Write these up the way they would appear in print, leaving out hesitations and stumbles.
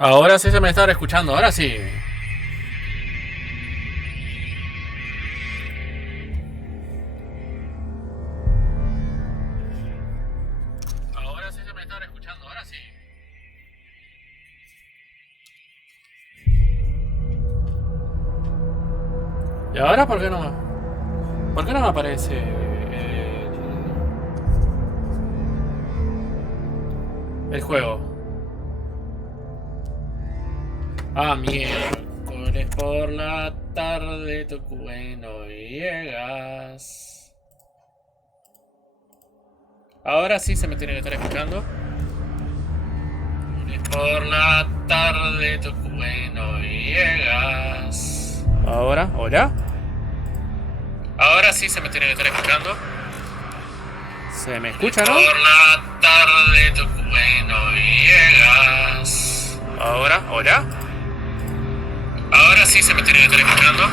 Ahora sí se me está escuchando, ahora sí. Ahora sí se me está escuchando, ahora sí. ¿Y ahora por qué no me, por qué no me aparece el juego? Ah, miércoles por la tarde tu bueno llegas. Ahora sí se me tiene que estar escuchando. Por la tarde tu bueno llegas. Ahora, ¿hola? Ahora sí se me tiene que estar escuchando. ¿Se me escucha, no? Por la tarde tu bueno llegas. Ahora, ¿hola? Ahora sí se me tiene que estar escuchando.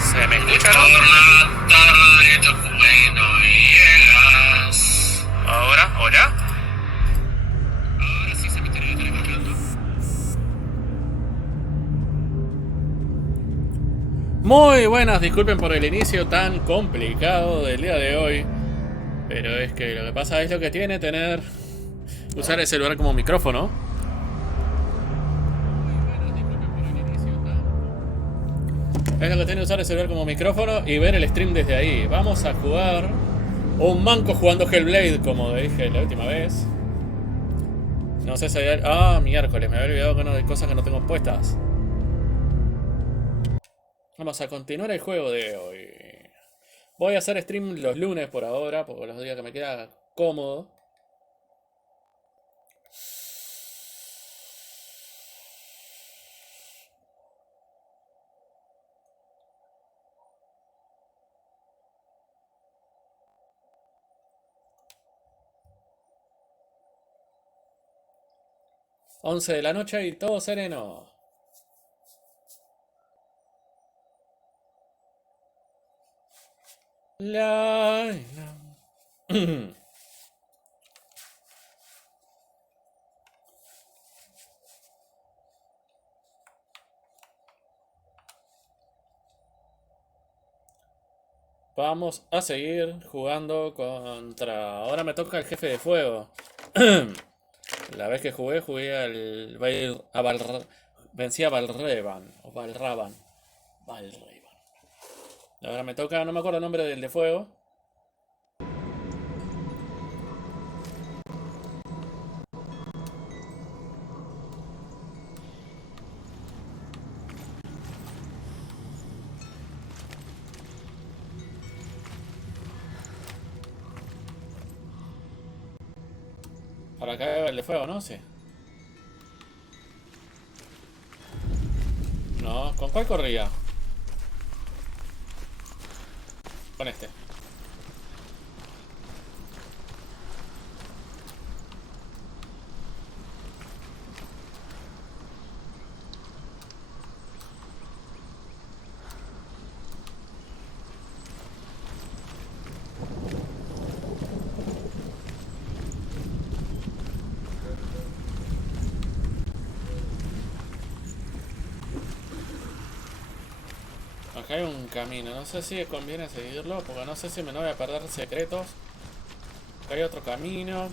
¿Se me escucha, no? Por la tarde tu bueno llegas. Ahora, ¿hola? Ahora sí se me tiene que estar escuchando. Muy buenas, disculpen por el inicio tan complicado del día de hoy. Pero es que lo que pasa es lo que tiene usar el celular como micrófono. Es lo que tiene usar el celular como micrófono y ver el stream desde ahí. Vamos a jugar un manco jugando Hellblade, como dije la última vez. No sé si hay... Ah, miércoles, me había olvidado que no hay cosas que no tengo puestas. Vamos a continuar el juego de hoy. Voy a hacer stream los lunes por ahora, porque los días que me queda cómodo. Once de la noche y todo sereno. La. Vamos a seguir jugando contra... Ahora me toca el jefe de fuego. La vez que jugué al... Vencí a Valrevan. O Valravan. Valrevan. Ahora me toca... No me acuerdo el nombre del de fuego. Para acá el de fuego, ¿no? Sí. No, ¿con cuál corría? Con este. Acá hay un camino, no sé si conviene seguirlo, porque no sé si me voy a perder secretos. Acá hay otro camino.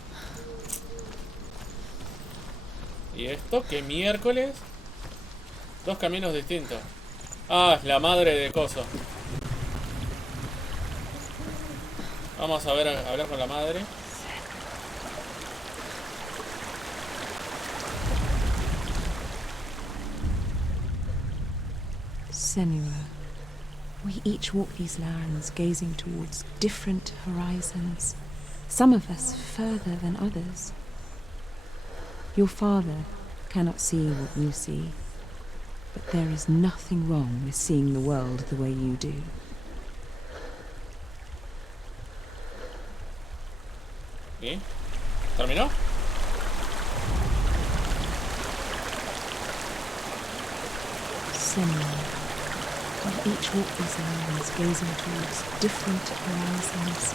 ¿Y esto? ¿Qué miércoles? Dos caminos distintos. Ah, es la madre de coso. Vamos a ver, a hablar con la madre. Senua, we each walk these lands gazing towards different horizons, some of us further than others. Your father cannot see what you see, but there is nothing wrong with seeing the world the way you do. ¿Y? ¿Terminó? Senua, we each walk these lands gazing towards different horizons,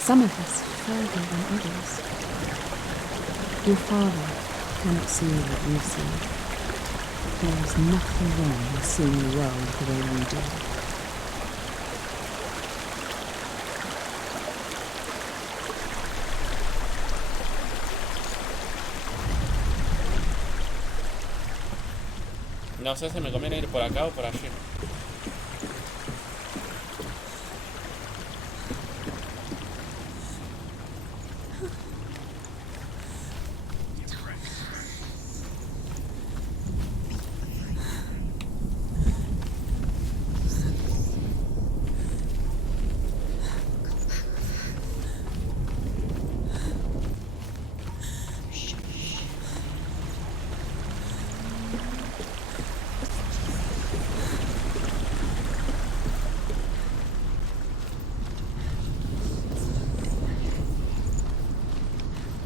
some of us further than others. Your father cannot see what you see. There is nothing wrong with seeing the world the way we do. No sé si me conviene ir por acá o por allí.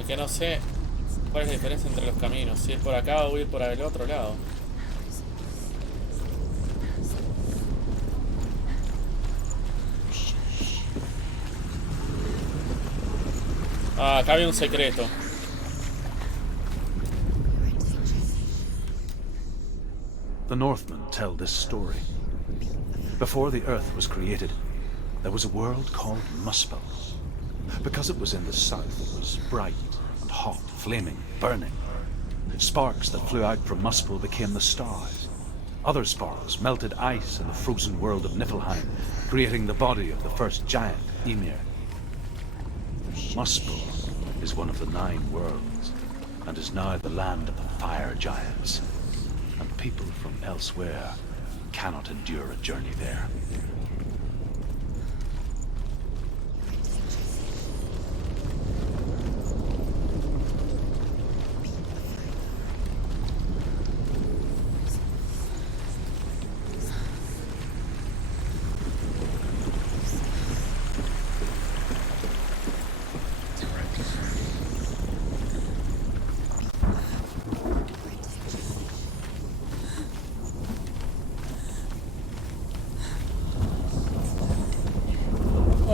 Que no sé cuál es la diferencia entre los caminos, si ir por acá o ir por el otro lado. Ah, acá había un secreto. The Northmen tell this story. Before the earth was created, there was a world called Muspel. Because it was in the south, it was bright and hot, flaming, burning. Sparks that flew out from Muspel became the stars. Other sparks melted ice in the frozen world of Niflheim, creating the body of the first giant, Ymir. Muspel is one of the 9 worlds, and is now the land of the fire giants. And people from elsewhere cannot endure a journey there.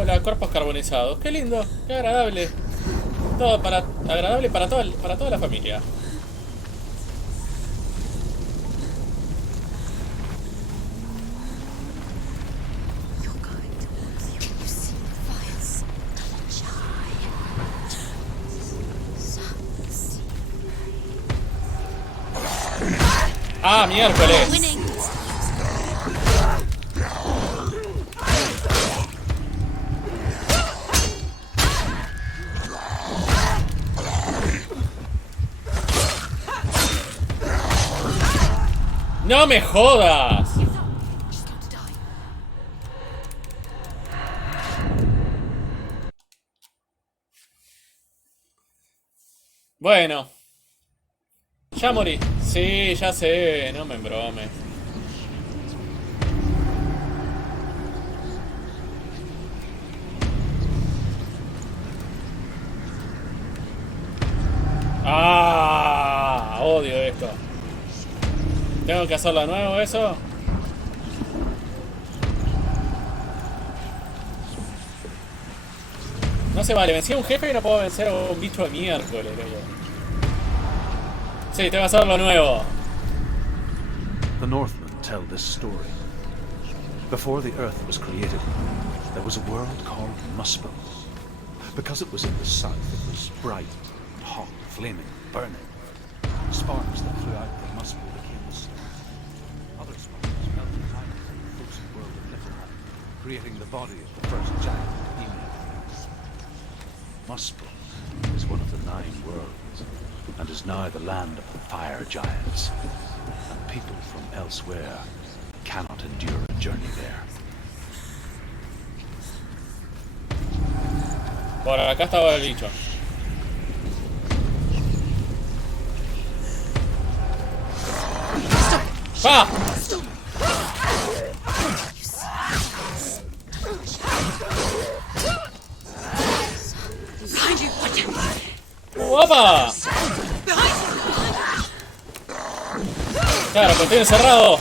Hola, cuerpos carbonizados. Qué lindo, qué agradable. Todo agradable para toda la familia. Ah, miércoles. ¡No me jodas! Bueno. Ya morí. Sí, ya sé, no me embromes. ¡Ah! Odio esto. ¿Tengo que hacerlo de nuevo eso? No se vale, vencí a un jefe y no puedo vencer a un bicho de miércoles, creo. Sí, tengo que hacerlo de nuevo. The Northmen tell this story. Before the earth was created, there was a world called Muspel. Because it was in the south, it was bright, hot, flaming, burning. Sparks that flew out from Muspel became the sun. Other sparks melted out in the frozen world of Niflheim, creating the body of the first giant, Ymir. Muspel is one of the 9 worlds, and is now the land of the fire giants. And people from elsewhere cannot endure a journey there. Por acá estaba el bicho. ¡Pa! ¡Opa! Claro, que estoy encerrado.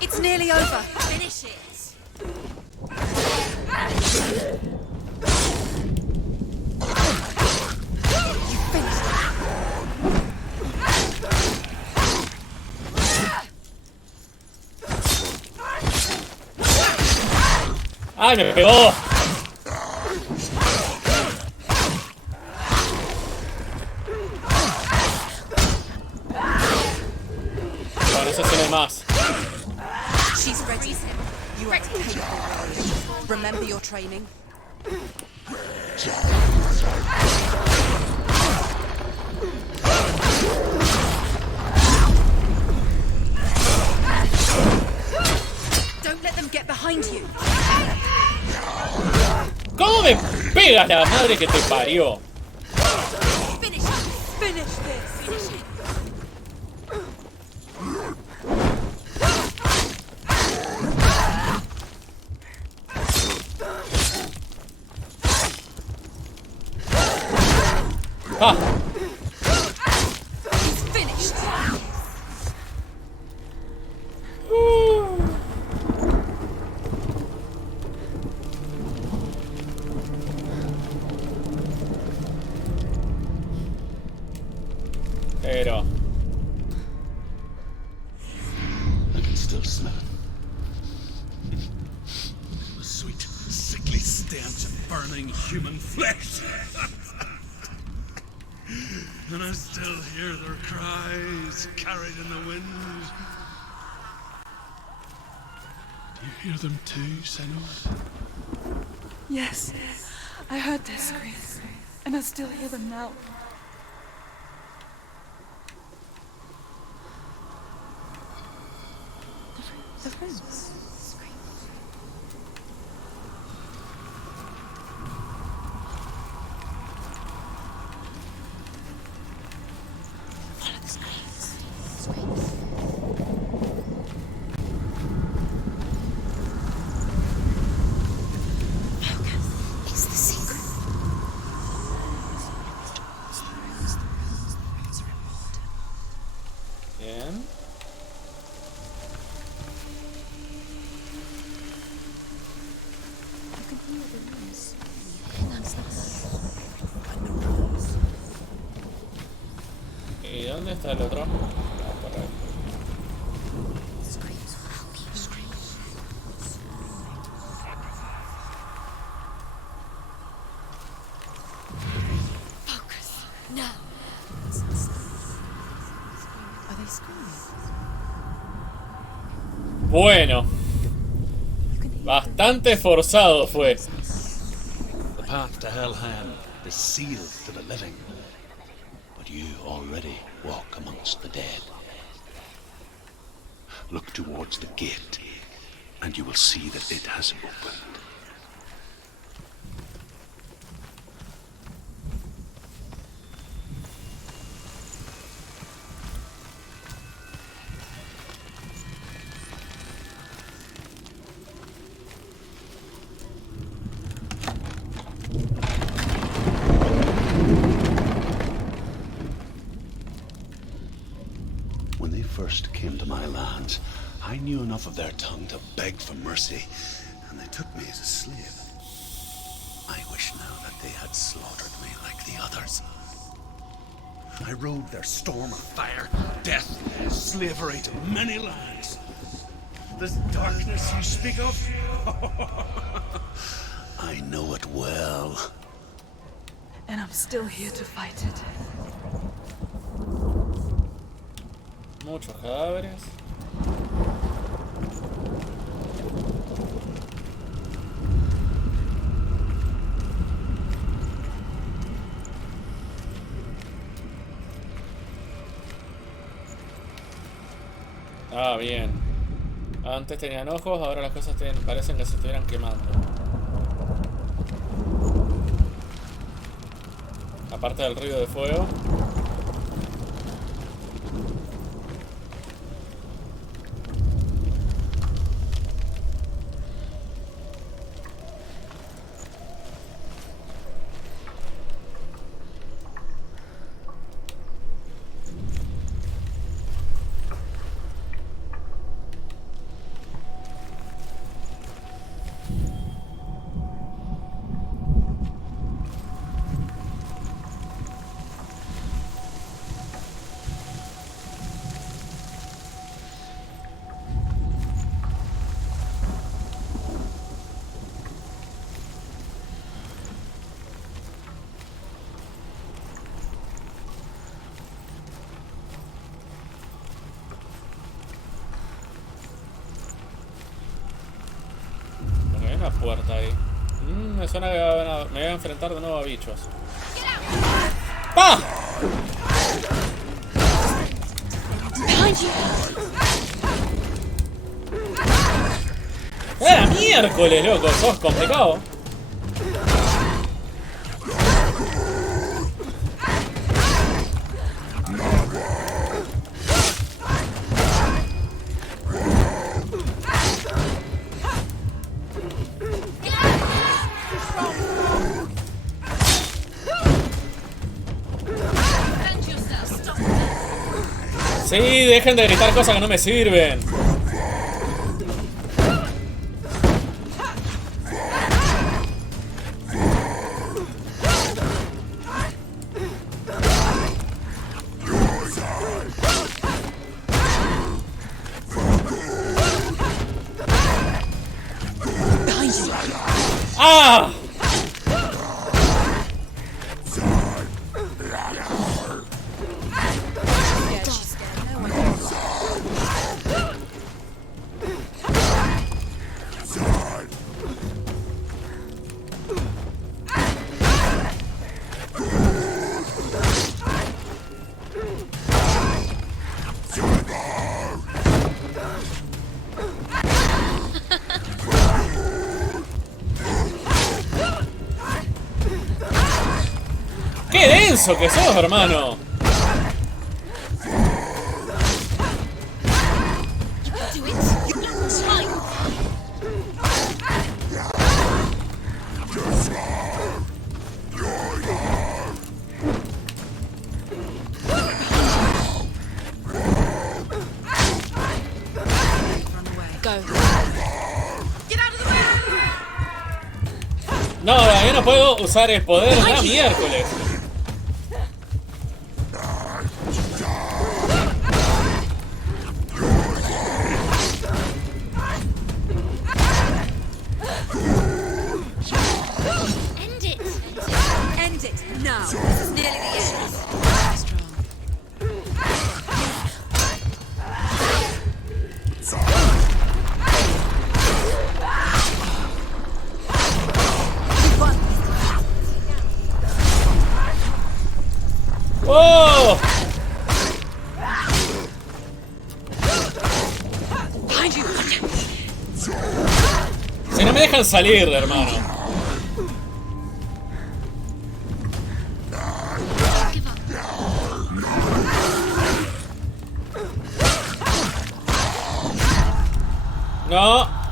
It's nearly over. Finish it. You ¡Ay, me pegó! Bueno, eso sí no hay más. She's ready. You are capable warrior. Remember your training. Don't let them get behind you. ¿Cómo me pegas la madre que te parió? Finish it. Finish this. Finish it. ¡Ah! It's finished. Pero... I can still smell it. The sweet, sickly stench of burning human flesh. And I still hear their cries carried in the wind. You hear them too, Senua? Yes, I heard their screams, and I still hear them now. The friends. Follow the screams. Focus. It's the secret. Bien. You can hear the noise. ¿Y dónde está el otro? Ah, por ahí. Screams will help you. Screams. Focus. Now. Are they screaming? Bueno. Bastante forzado fue. The path to Hellhand is sealed to the living. But you already walk amongst the dead. Look towards the gate, and you will see that it has opened. When they first came to my lands, I knew enough of their tongue to beg for mercy, and they took me as a slave. I wish now that they had slaughtered me like the others. I rode their storm of fire, death, slavery to many lands. This darkness you speak of, I know it well. And I'm still here to fight it. Muchos cadáveres. Ah, bien. Antes tenían ojos, ahora las cosas parecen que se estuvieran quemando. Aparte del ruido de fuego. puerta ahí. Me suena que me voy a enfrentar de nuevo a bichos. ¡Pah! ¡Era miércoles, loco! Sos complicado. Sí, dejen de gritar cosas que no me sirven. ¡Ah! ¡Qué denso que sos, hermano! No, yo no puedo usar el poder de miércoles. ¡Oh! Si no me dejan salir, hermano. No.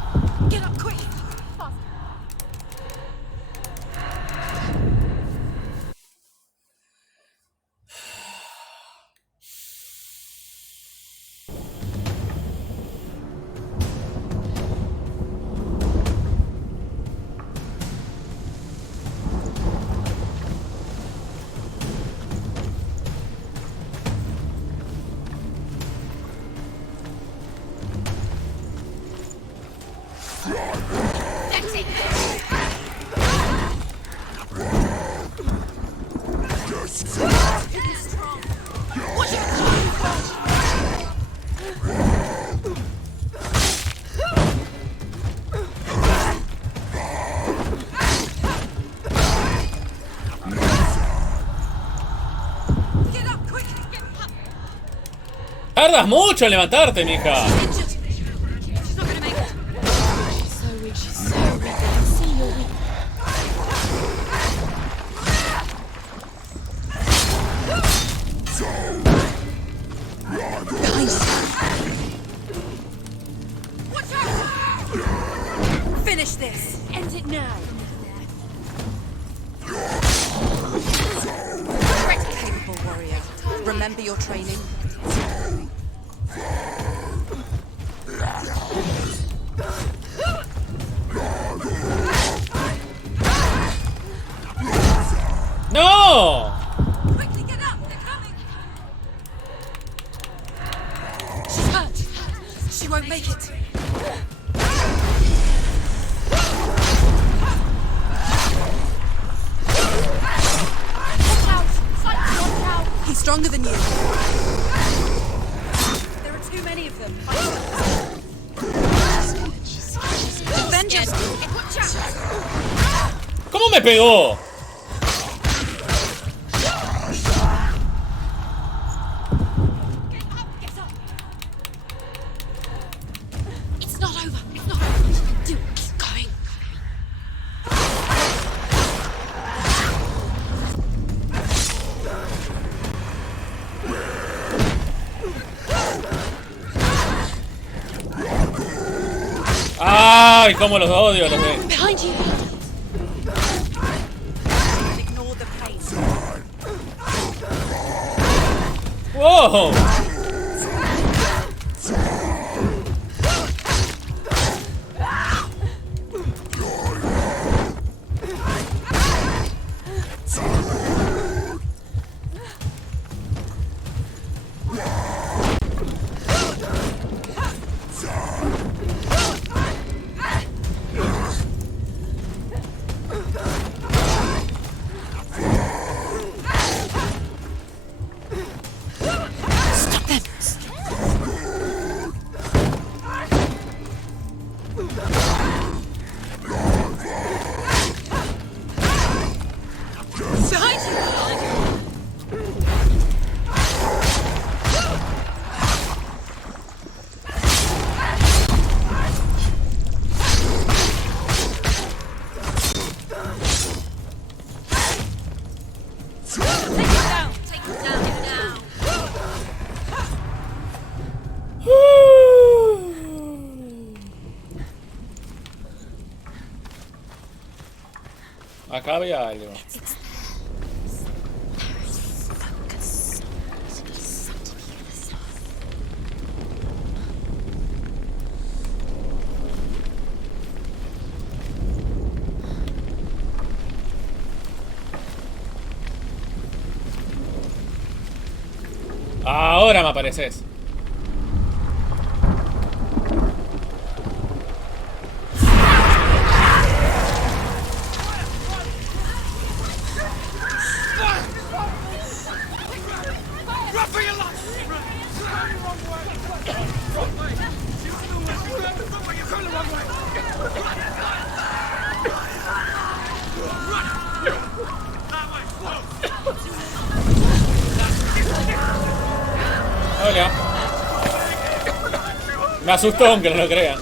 Tardas mucho en levantarte, mija. Finish this. End it now. Capable warrior. Remember your training. ¡No! Quickly get up. They're coming. She's hurt. She won't make it. He's stronger than you. There are too many of them. Defend yourself. Watch out. me pegó! It's not over. It's not over. You can do it. Keep going. ¡Ay! ¡Cómo los odio! Los de... Behind you. Ignore the pain. ¡Wow! Stop them. Behind you. Take him down. Take him down now. Acá había algo. Ahora me apareces. Hola. Me asustó aunque no lo crean.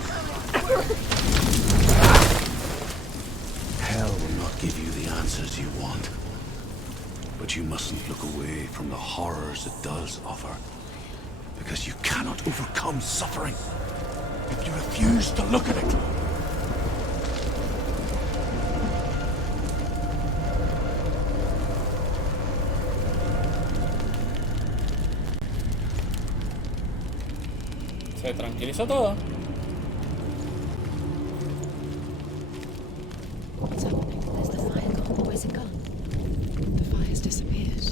Hell will not give you the answers you want. But you mustn't look away from the horrors it does offer. Because you cannot overcome suffering if you refuse to look at it. Se tranquilizó todo. What's happening? There's the fire gone. Where's it gone? The fire's disappeared.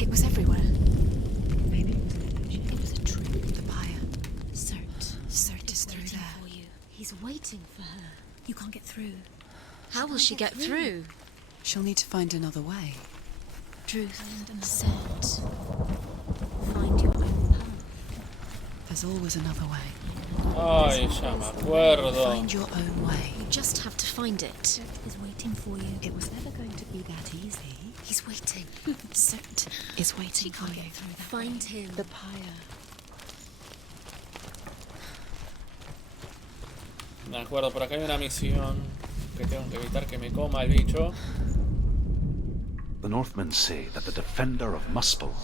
It was everywhere. Maybe it was an illusion. It was a trick. The pyre. Cert. Cert is through waiting there. for you. He's waiting for her. You can't get through. How will she get through? She'll need to find another way. Truth. Cert. Find your own path. There's always another way. Ay, ya me acuerdo. Find your own way. You just have to find it. Cert is waiting for you. It was never going to be that easy. He's waiting. Cert Is waiting She for can't you. get through that. Find him. The pyre. Me acuerdo, por acá hay una misión que tengo que evitar que me coma el bicho. The Northmen say that the defender of Muspel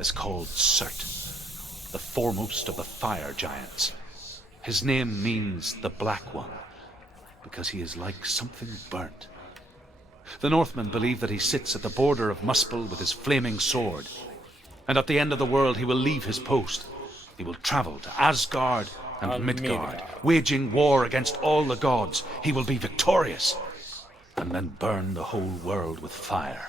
is called Cert, the foremost of the fire giants. His name means the Black One, because he is like something burnt. The Northmen believe that he sits at the border of Muspel with his flaming sword, and at the end of the world he will leave his post. He will travel to Asgard and Midgard, waging war against all the gods. He will be victorious, and then burn the whole world with fire.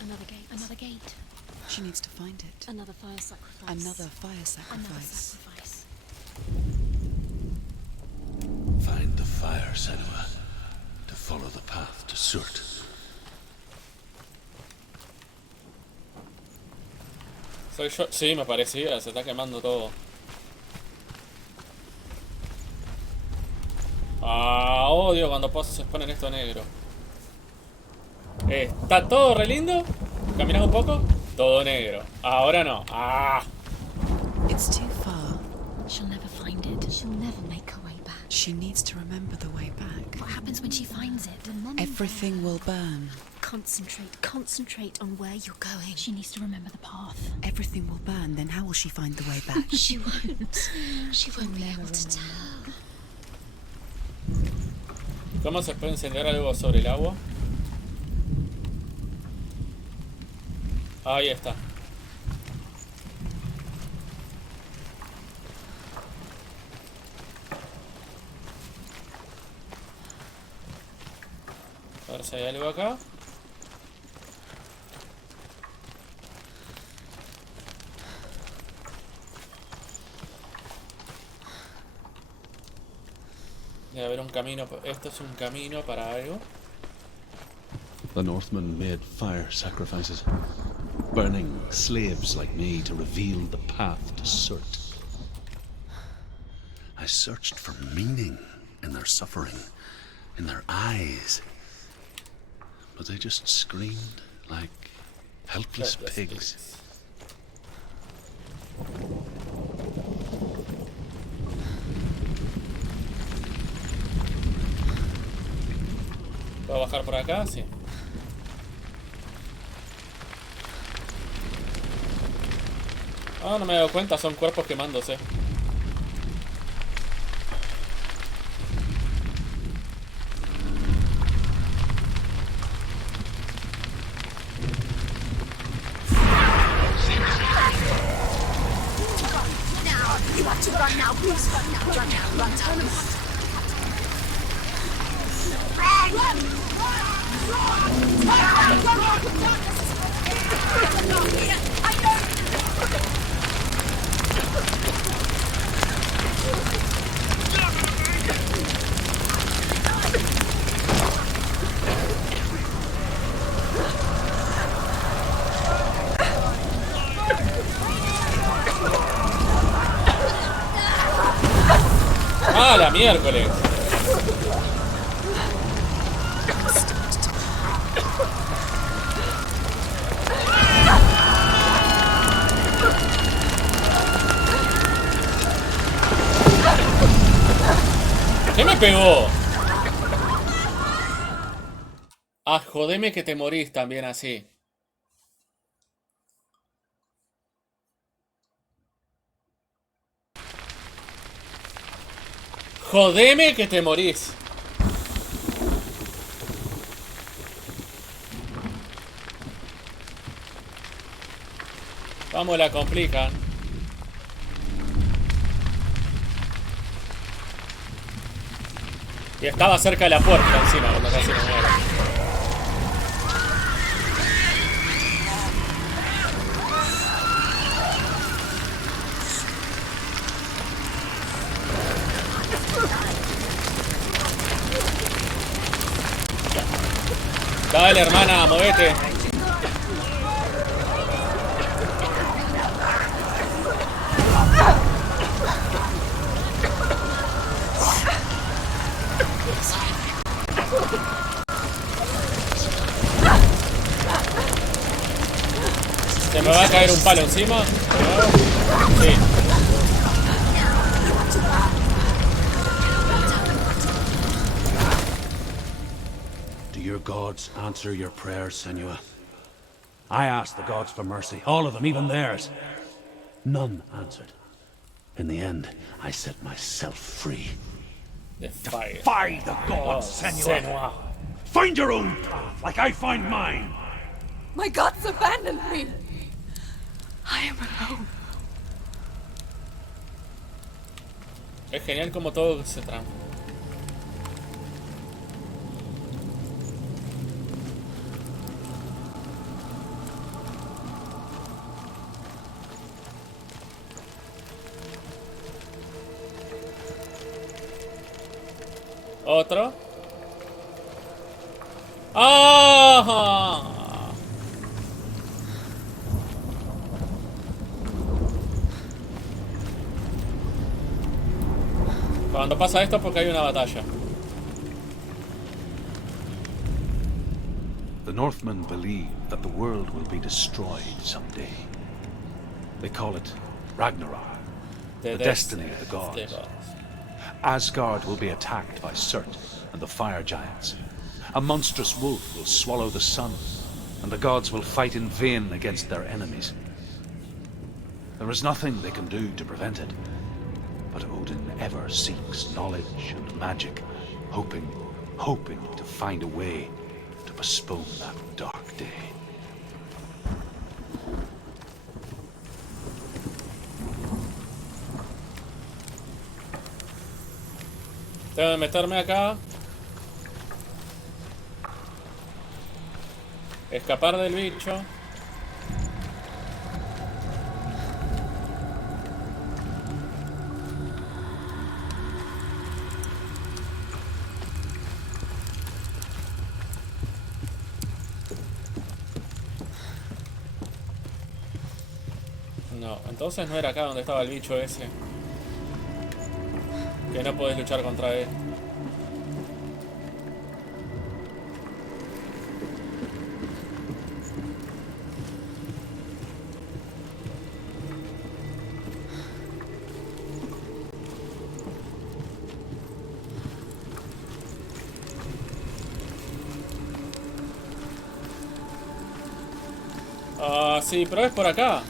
Another gate. Another gate. She needs to find it. Another fire sacrifice. Another fire Another sacrifice. sacrifice. Find the fire, Senua. To follow the path to Surt. Soy yo. Sí, me parecía. Se está quemando todo. Ah, odio cuando se ponen esto negro. Está todo re lindo. Caminas un poco. Todo negro. Ahora no. Ah. It's too far. She'll never find it. She'll never make her way back. She needs to remember the way back. What happens when she finds it? Everything will burn. Concentrate on where you're going. She needs to remember the path. Everything will burn, then how will she find the way back? She won't. She won't be able to tell. ¿Cómo se puede encender algo sobre el agua? Ahí está. A ver si hay algo acá. Debe haber un camino. Esto es un camino para algo. The Northmen made fire sacrifices, burning slaves like me to reveal the path to Surt. I searched for meaning in their suffering, in their eyes, but they just screamed like helpless pigs. ¿Puedo bajar por acá? Sí. Ah, no me he dado cuenta, son cuerpos quemándose. ¡Ah, la miércoles! ¿Qué me pegó? Ah, jodeme que te morís también así. Jodeme que te morís. Vamos, la complican. Y estaba cerca de la puerta encima cuando casi me muero. Dale, hermana, movete. ¿Se me va a caer un palo encima? Sí. Do your gods answer your prayers, Senua? I asked the gods for mercy, all of them, even theirs. None answered. In the end, I set myself free. Defy the gods, Senua! Find your own path, like I find mine! My gods abandoned me! I am alone. Es genial como todo se transforma. Otro. ¡Ah! Cuando pasa esto es porque hay una batalla. The Northmen believe that the world will be destroyed someday. They call it Ragnarok, the destiny of the gods. Asgard will be attacked by Surt and the fire giants. A monstrous wolf will swallow the sun, and the gods will fight in vain against their enemies. There is nothing they can do to prevent it, but Odin ever seeks knowledge and magic, hoping to find a way to postpone that dark day. Tengo que meterme acá. Escapar del bicho. No, entonces no era acá donde estaba el bicho ese. Que no podés luchar contra él. Ah, sí, pero es por acá.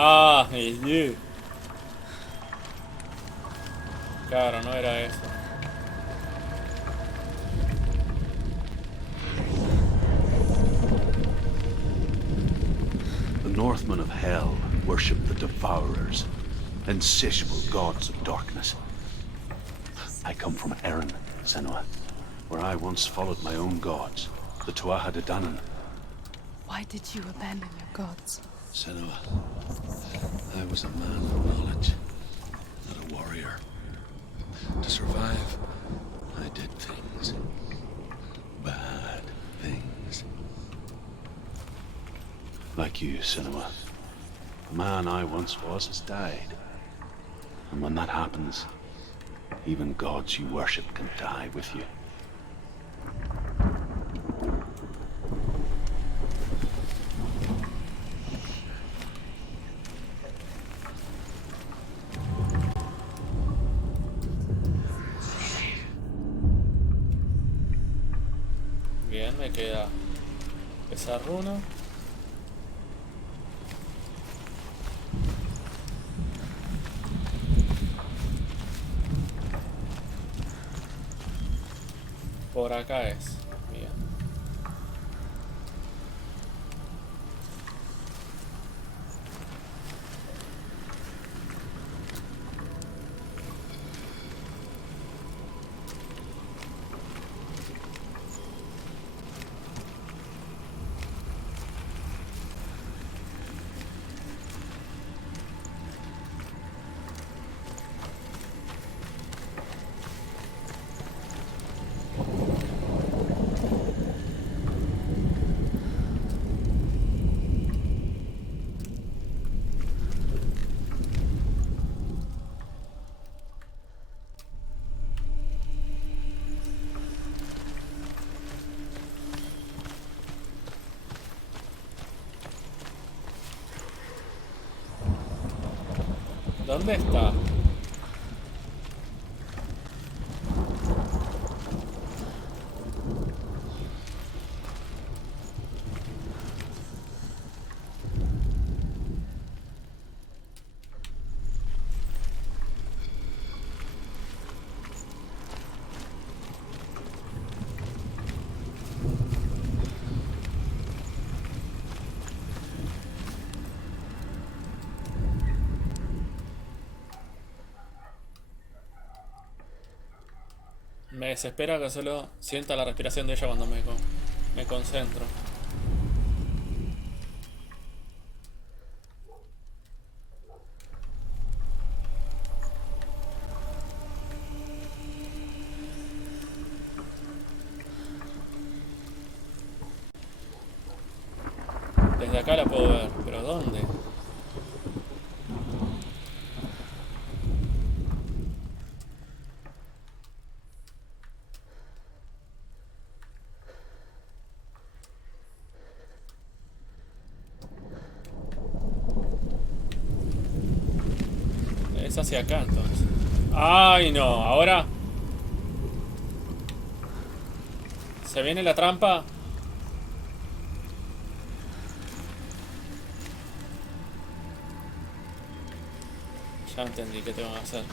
Ah, yeah. Claro, no era eso. The Northmen of Hell worship the Devourers, insatiable gods of darkness. I come from Erin, Senua, where I once followed my own gods, the Tuatha De Danann. Why did you abandon your gods? Senua, I was a man of knowledge, not a warrior. To survive, I did things. Bad things. Like you, Senua. The man I once was has died. And when that happens, even gods you worship can die with you. Bien, me queda esa runa. Por acá es. Bien. ¿Dónde está? Me desespera que solo sienta la respiración de ella cuando Me concentro. Desde acá la puedo ver, pero ¿dónde? Es hacia acá entonces. ¡Ay no! Ahora... ¿Se viene la trampa? Ya entendí qué tengo que hacer.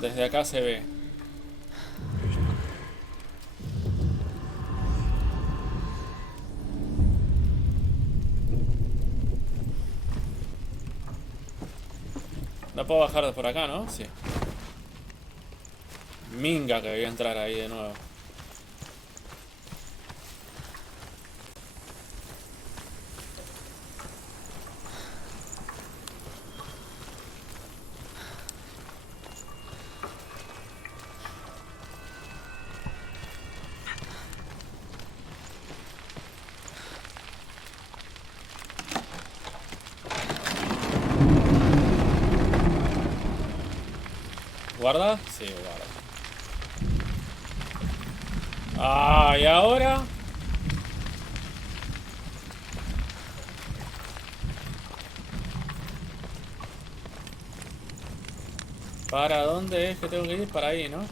Desde acá se ve. No puedo bajar de por acá, ¿no? Sí. Minga que voy a entrar ahí de nuevo. ¿Guarda? Sí, guarda. Ah, ¿y ahora? ¿Para dónde es que tengo que ir? Para ahí, ¿no?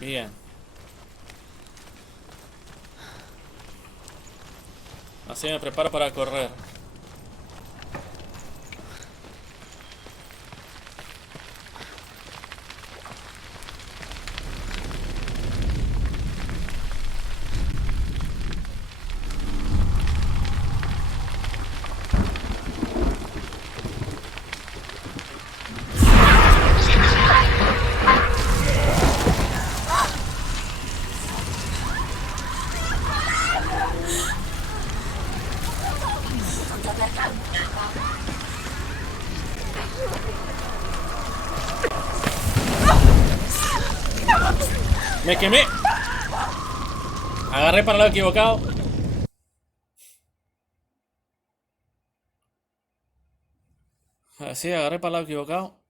Bien. Así me preparo para correr. ¡Me quemé! Agarré para el lado equivocado. Así, agarré para el lado equivocado.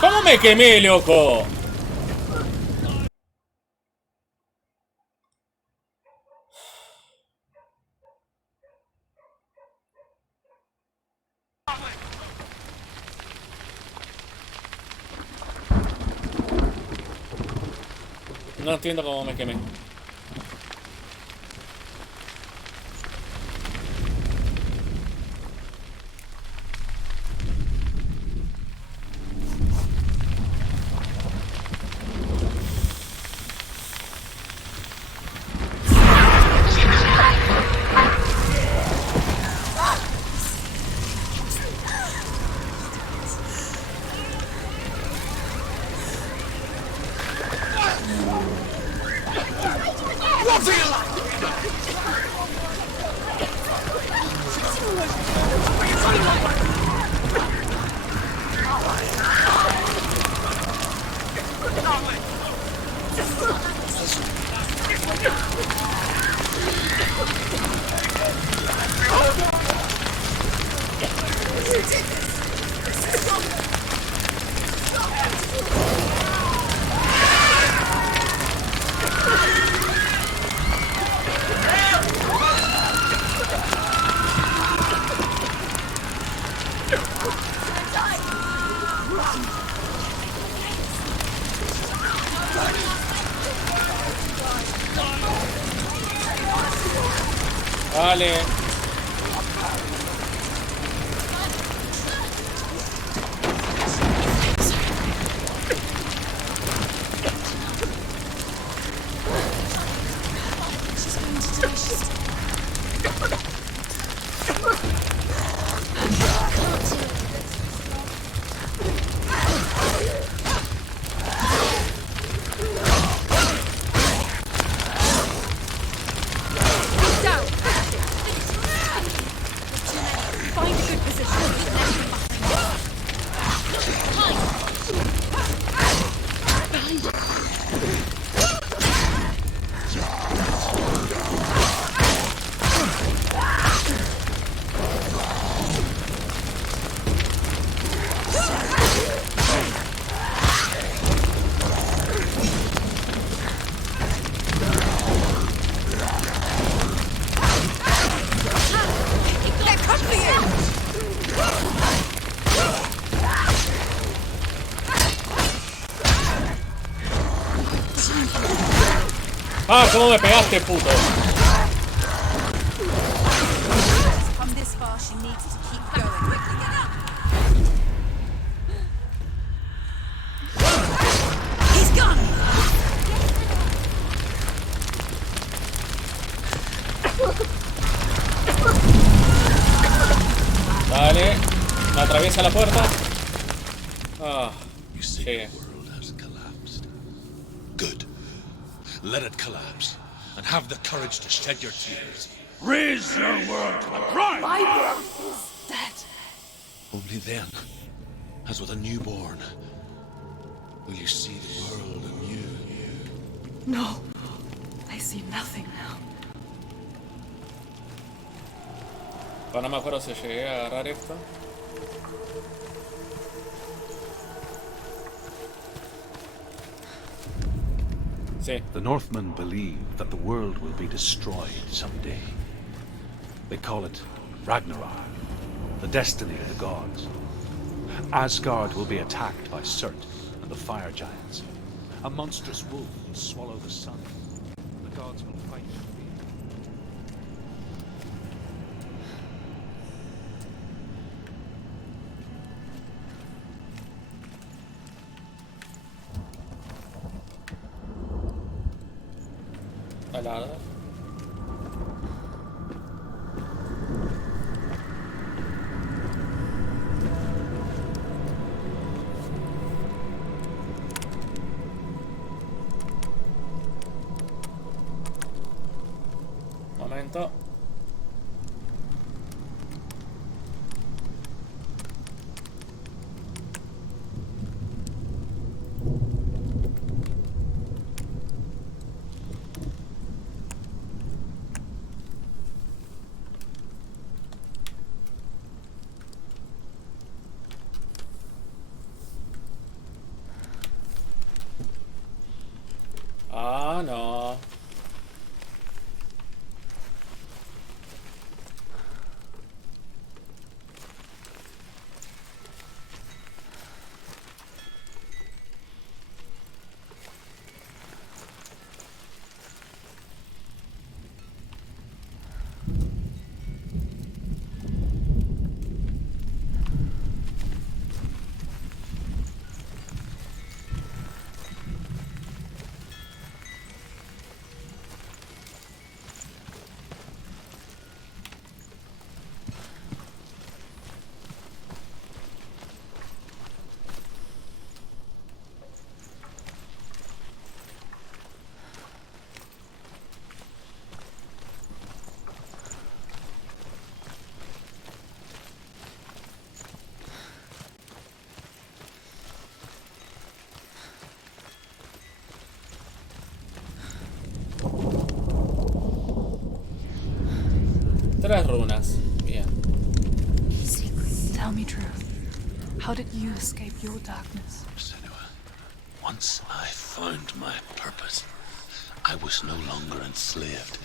¿Cómo me quemé, loco? No entiendo cómo me quemé. Vale. Ah, ¿cómo me pegaste, puto? Come this far, she needs to keep going. He's gone. Vale, me atraviesa la puerta. Ah, You see, sí. the world has collapsed. Good. Let it collapse, and have the courage to shed your tears. Raise your world to the prime! My world is dead. Only then, as with a newborn, will you see the world anew. No, I see nothing now. Ahora no me acuerdo si llegué a agarrar esto. Sí. The Northmen believe that the world will be destroyed someday. They call it Ragnarok, the destiny of the gods. Asgard will be attacked by Surt and the fire giants. A monstrous wolf will swallow the sun. The gods will fight for fear. Alada. Momento. Ah, no. Tres runas. Bien. Tell me truth. How did you escape your darkness? Senua, once I found my purpose, I was no longer enslaved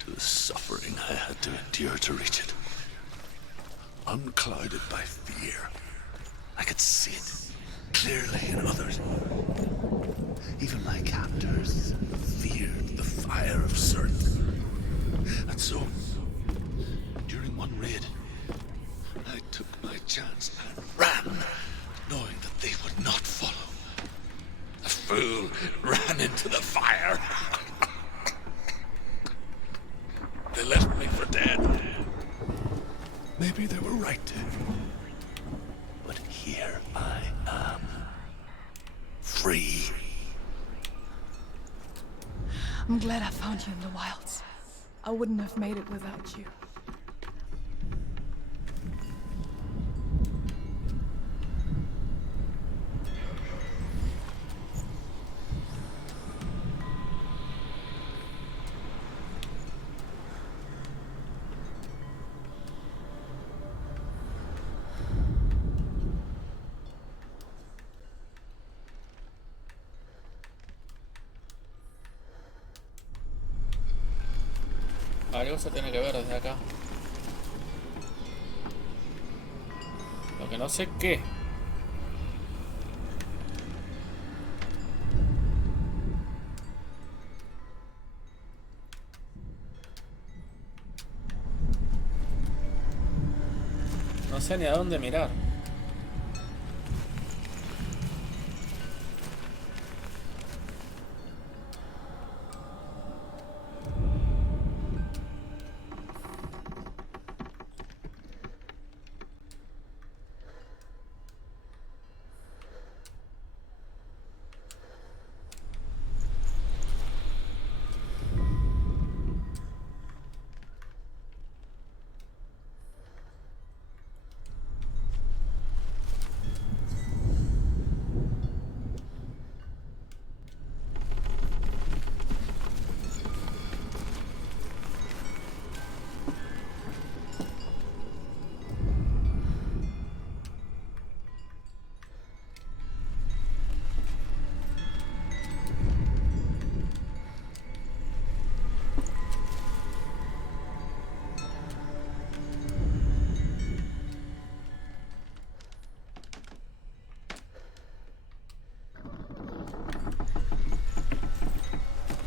to the suffering I had to endure to reach it. unclouded by fear. I could see it clearly in others. Even my captors feared the fire of Surt. And so, during one raid, I took my chance and ran, knowing that they would not follow. The fool ran into the fire. They left me for dead. Maybe they were right to. But here I am. Free. I'm glad I found you in the wilds. I wouldn't have made it without you. Algo se tiene que ver desde acá. Lo que no sé qué. No sé ni a dónde mirar.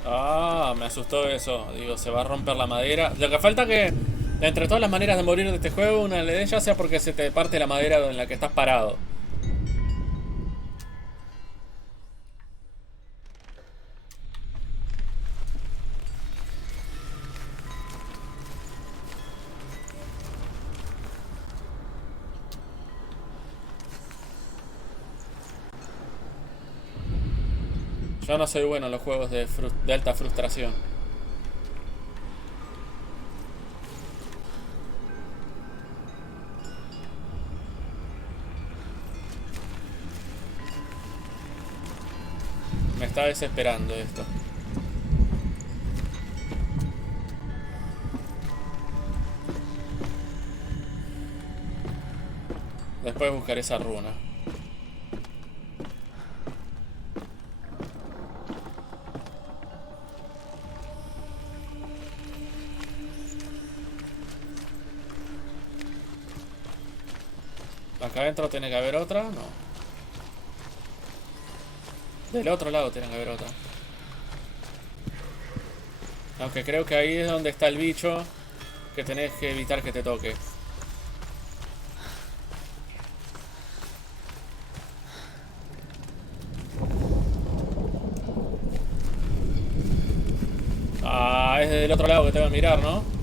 Ah, me asustó eso. Digo, se va a romper la madera. Lo que falta que, entre todas las maneras de morir de este juego, una de ellas sea porque se te parte la madera en la que estás parado. Yo no soy bueno en los juegos de alta frustración. Me está desesperando esto. Después buscaré esa runa. Acá adentro tiene que haber otra, no. Del otro lado tiene que haber otra. Aunque creo que ahí es donde está el bicho que tenés que evitar que te toque. Ah, es del otro lado que tengo que mirar, ¿no?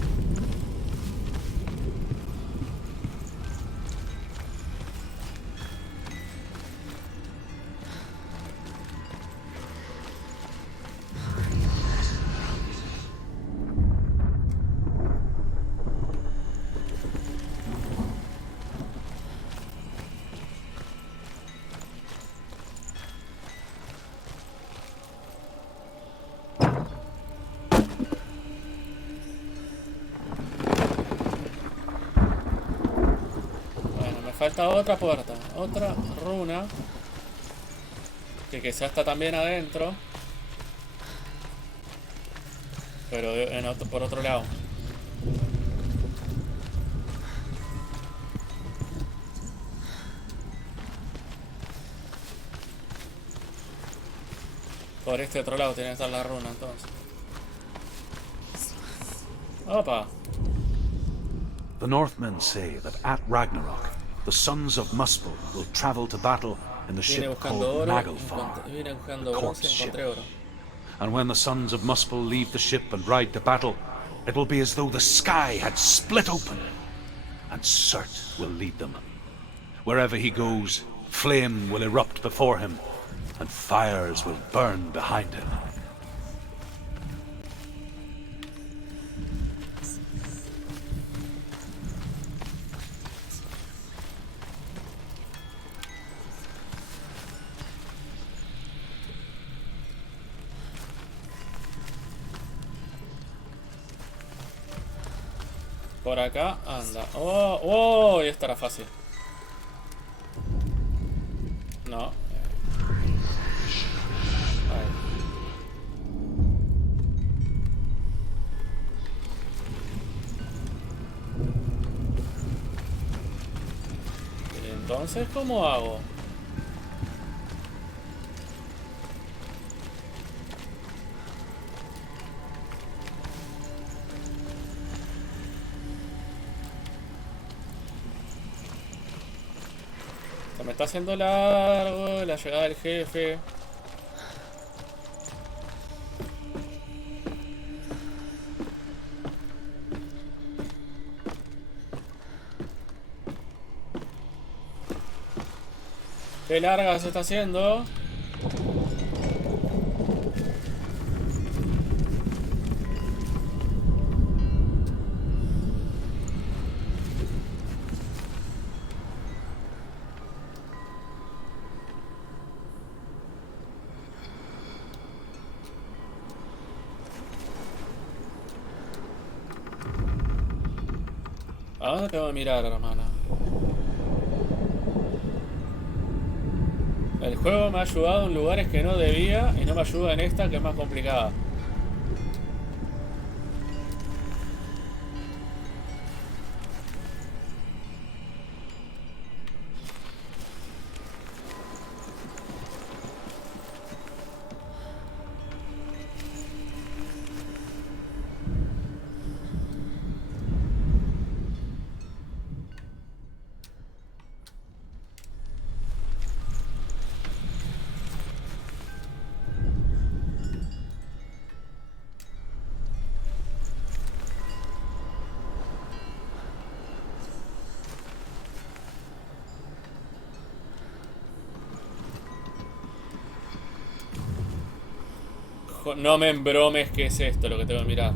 Falta otra puerta, otra runa. Que quizás está también adentro. Pero por otro lado. Por este otro lado tiene que estar la runa entonces. Opa. The Northmen say that at Ragnarok, the sons of Muspel will travel to battle in the Vine ship buscando called oro, Naglfar, vine buscando the bronce corpse y ship. encontré oro. And when the sons of Muspel leave the ship and ride to battle, it will be as though the sky had split open, and Surt will lead them. Wherever he goes, flame will erupt before him, and fires will burn behind him. Por acá anda. Oh, oh, y esta era fácil. No. Ahí. ¿Y entonces cómo hago? Se me está haciendo largo la llegada del jefe. Qué larga se está haciendo. ¿A dónde tengo que mirar, hermana? El juego me ha ayudado en lugares que no debía y no me ayuda en esta que es más complicada. No me embromes que es esto lo que tengo que mirar.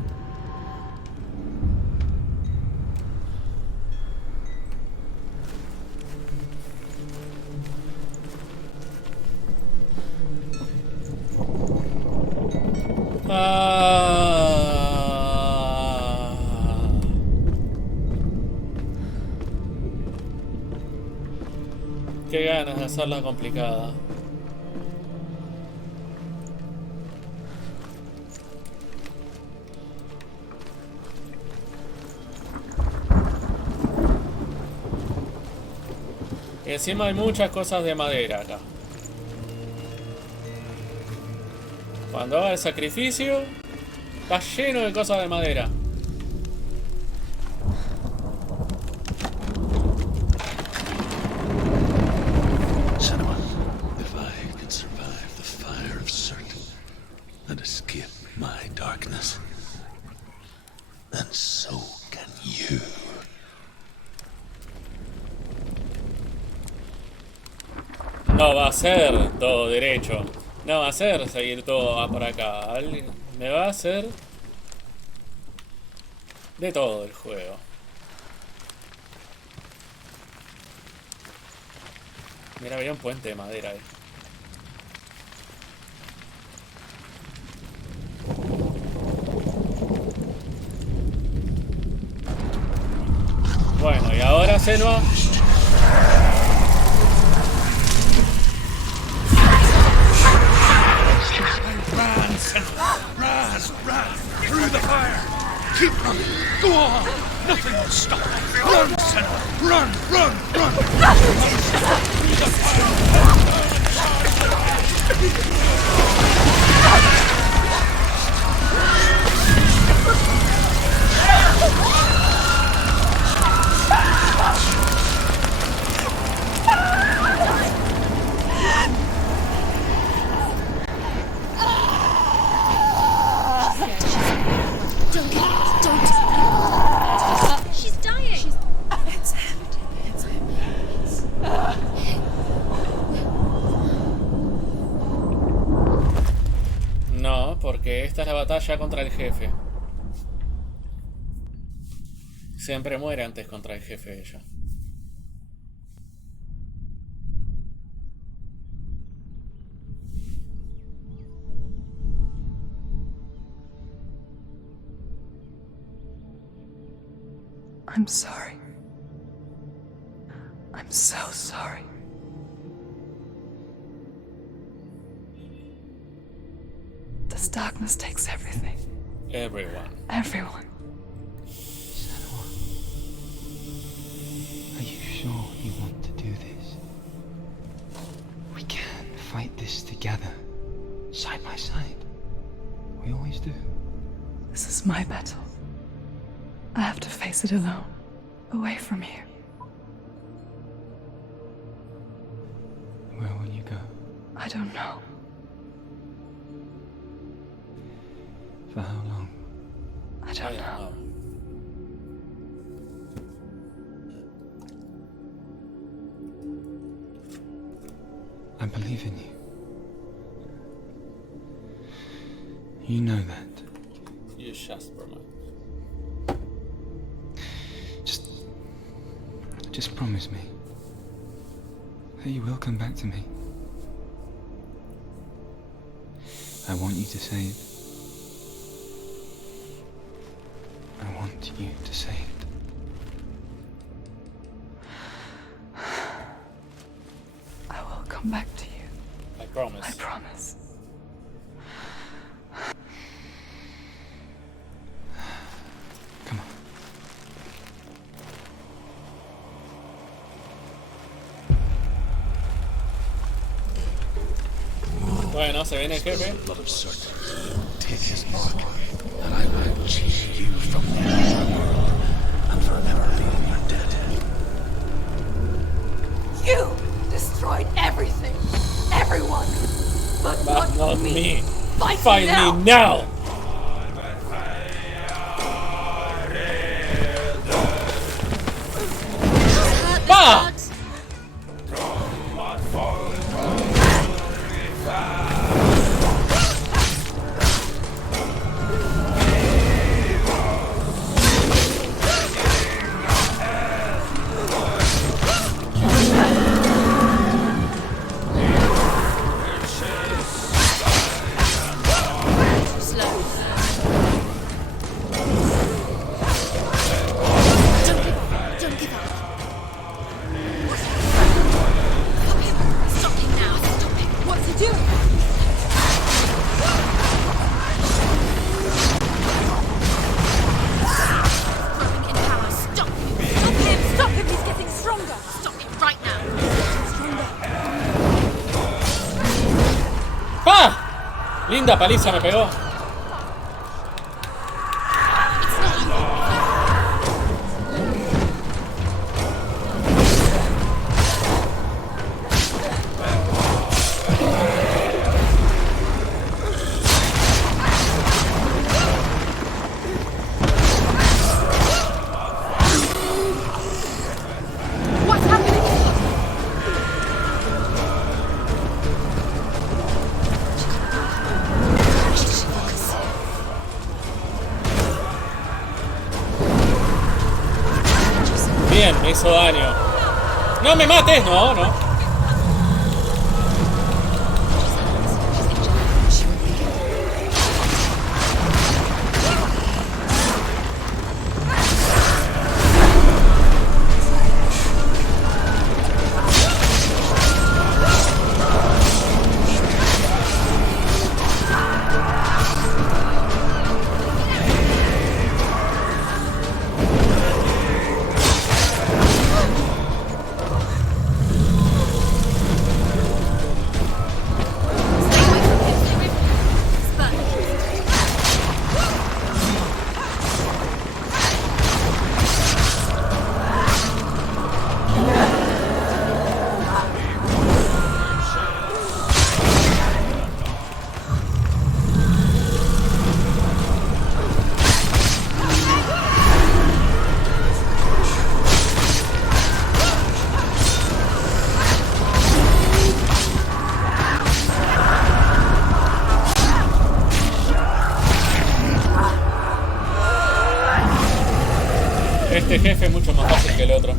Qué ganas de hacerla complicada. Y encima hay muchas cosas de madera acá. Cuando haga el sacrificio, está lleno de cosas de madera. Senua, if I can survive the fire of Surt and escape my darkness, then so can you. No va a ser todo derecho. No va a ser seguir todo por acá. Me va a hacer de todo el juego. Mira, había un puente de madera ahí. Bueno, y ahora Senua. Run! Through the fire! Keep running! Go on! Nothing will stop! Run, Senua! Run! Run! Run! Through the fire! Esta es la batalla contra el jefe. Siempre muere antes contra el jefe ella. I'm sorry. I'm so sorry. This darkness takes everything. Everyone. Everyone. Are you sure you want to do this? We can fight this together, side by side. We always do. This is my battle. I have to face it alone, away from here. Where will you go? I don't know. For how long? I don't know. I believe in you. You know that. You just promise. Just promise me that you will come back to me. I want you to say it. I want you to say it. I will come back to you. I promise. I promise. Come on. Bueno, se viene el jefe. Blood of Surt. Take his mark, and I will chase you from the underworld and forever be in your debt. You destroyed everything, everyone, but Not me. Fight me now! Bah! Linda paliza me pegó. Bien, me hizo daño. ¡No me mates! No, no. Este jefe es mucho más fácil que el otro.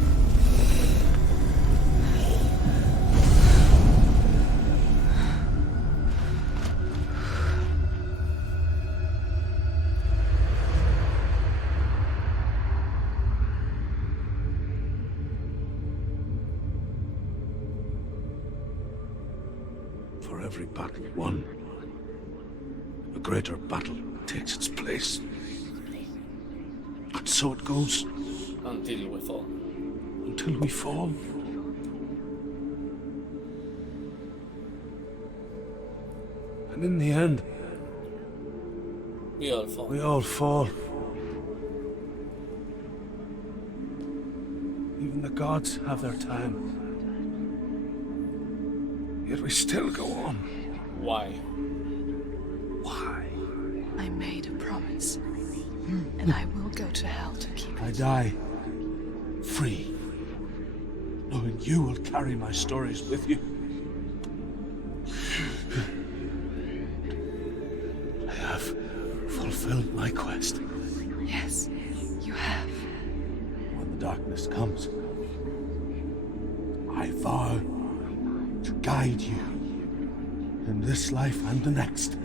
For every battle won, a greater battle takes its place. And so it goes. Until we fall. Until we fall. And in the end, We all fall. we all fall. Even the gods have their time. Yet we still go on. Why? Why? I made a promise, and I will go to hell to keep it. I die free, knowing you will carry my stories with you. I have fulfilled my quest. Yes, you have. When the darkness comes, I vow to guide you in this life and the next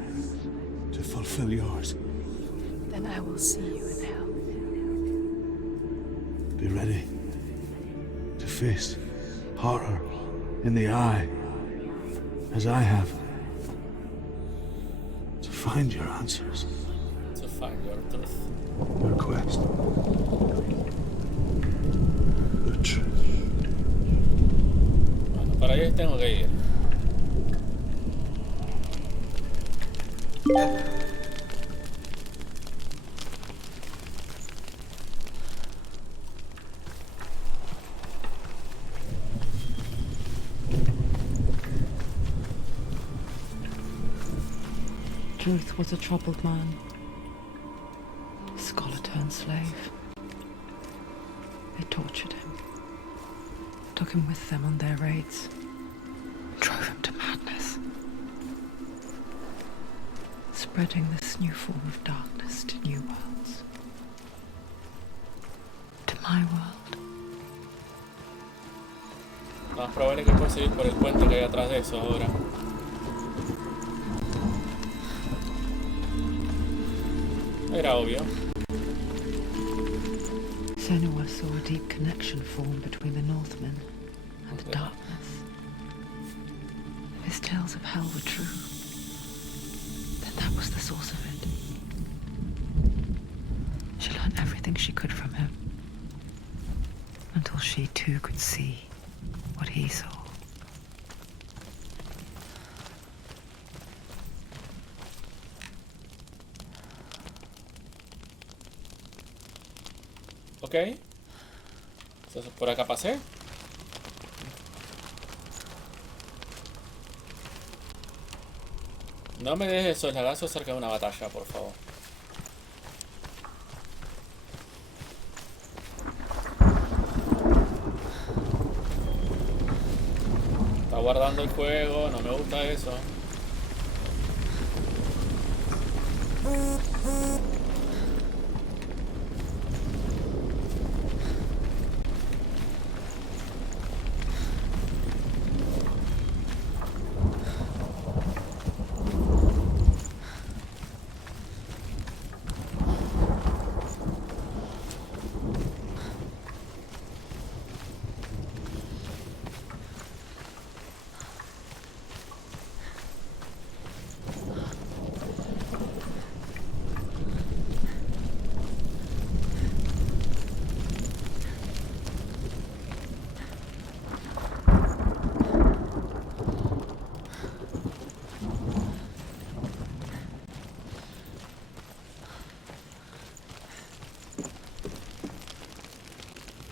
to fulfill yours. Then I will see you in hell. Be ready to face horror in the eye, as I have. To find your answers, To find your truth. your quest. The truth. Bueno, para allá tengo que ir. Truth was a troubled man, scholar turned slave. They tortured him, took him with them on their raids, drove him to madness, spreading this new form of darkness to new worlds. To my world. Lo más probable es que pueda seguir por el puente que hay atrás de eso ahora. Era obvio. Senua saw a deep connection form between the Northmen and the darkness. If his tales of hell were true, then that was the source of it. She learned everything she could from him, until she too could see what he saw. Ok. Entonces por acá pasé. No me dejes esos lagazos cerca de una batalla, por favor. Está guardando el juego, no me gusta eso.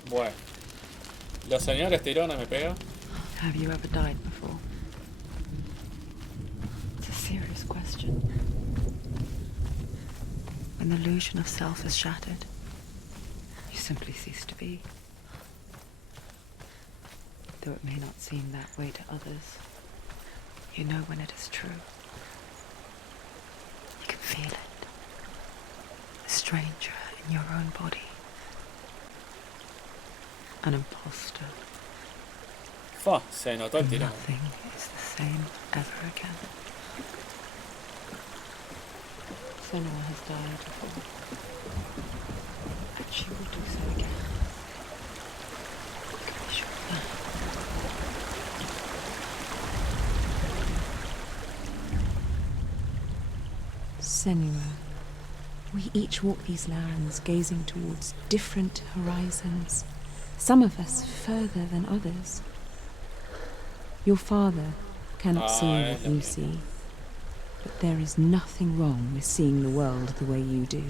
Bueno, los señores tirones me pegan. Have you ever died before? It's a serious question. When the illusion of self is shattered, you simply cease to be. Though it may not seem that way to others, you know when it is true. You can feel it. A stranger in your own body. an imposter. Fa, se notó el tirón. Nothing is the same ever again. Senua has died before, and she will do so again. You can be sure of that. Senua, we each walk these lands gazing towards different horizons, some of us further than others. Your father cannot see what you see, but there is nothing wrong with seeing the world the way you do.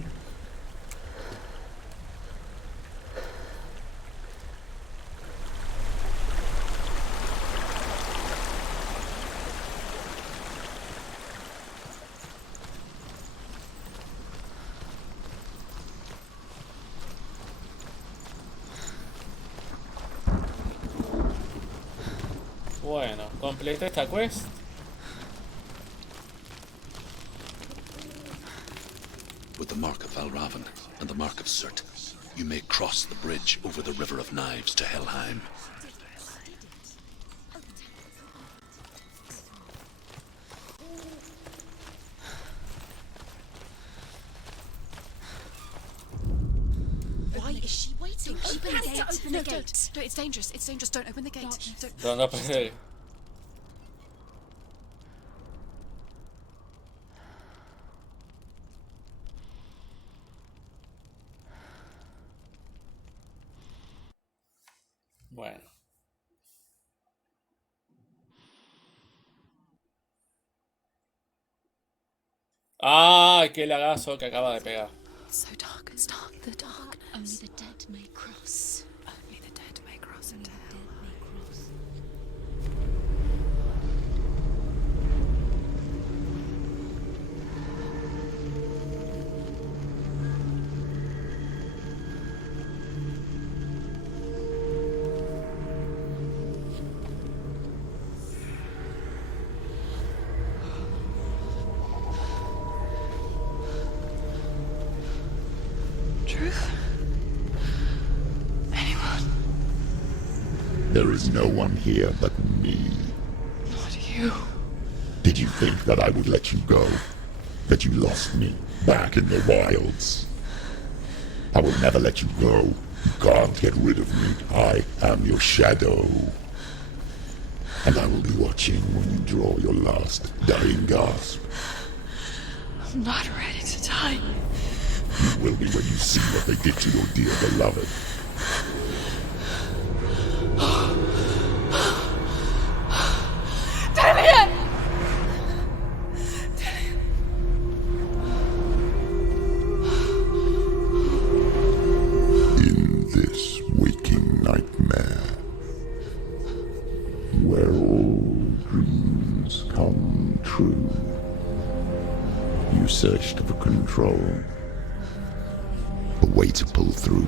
Bueno, completé esta quest. With the mark of Valravan and the mark of Surt, you may cross the bridge over the River of Knives to Helheim. Why is she waiting? Open the gate. Open the gate. No, it's dangerous. It's dangerous. Don't open the gate. Don't. No pasé. Bueno. ¡Ay, qué lagazo que acaba de pegar! It's so dark. It's dark. The darkness. Only the dead may cross. Only the dead may cross into hell. Truth? Anyone? There is no one here but me. Not you. Did you think that I would let you go? That you lost me back in the wilds? I will never let you go. You can't get rid of me. I am your shadow. And I will be watching when you draw your last dying gasp. I'm not ready to die. You will be when you see what they did to your dear beloved. Damien! In this waking nightmare, where all dreams come true, you searched for control, a way to pull through.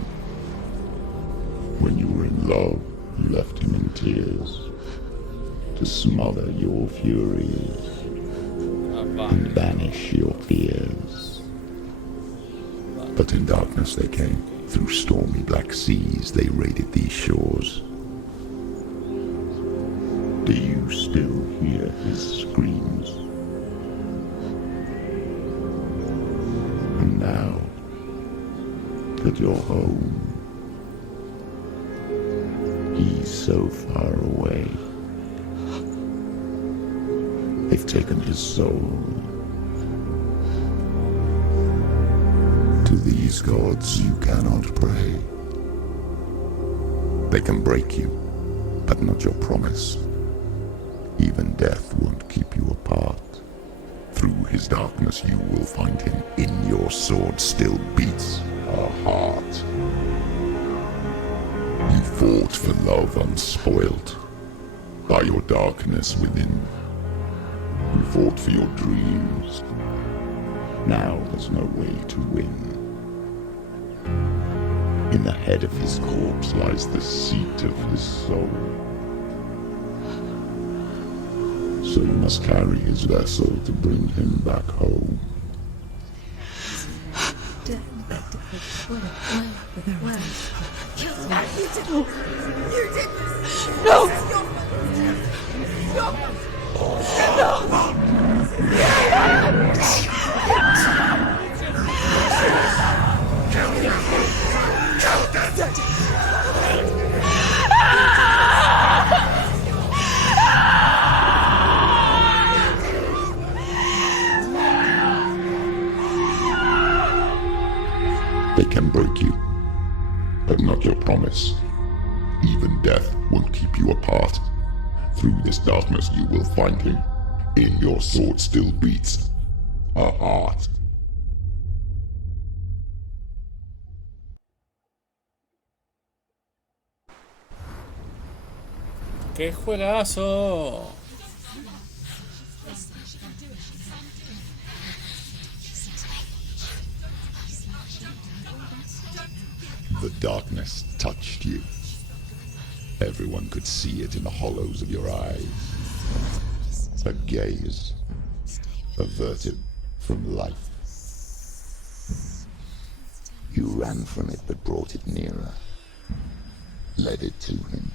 When you were in love, you left him in tears to smother your furies and banish your fears. But in darkness they came. Through stormy black seas they raided these shores. Do you still hear his screams? And now that you're home, he's so far away. They've taken his soul. To these gods you cannot pray. They can break you, but not your promise. Even death won't keep you apart. Through his darkness you will find him. In your sword still beats a heart. You fought for love unspoilt by your darkness within. You fought for your dreams. Now there's no way to win. In the head of his corpse lies the seat of his soul. So you must carry his vessel to bring him back home. They can break you, but not your promise. Even death won't keep you apart. Through this darkness you will find him. In your sword still beats a heart. ¡Qué juegazo! The darkness touched you. Everyone could see it in the hollows of your eyes. A gaze averted from life. You ran from it but brought it nearer. Led it to him.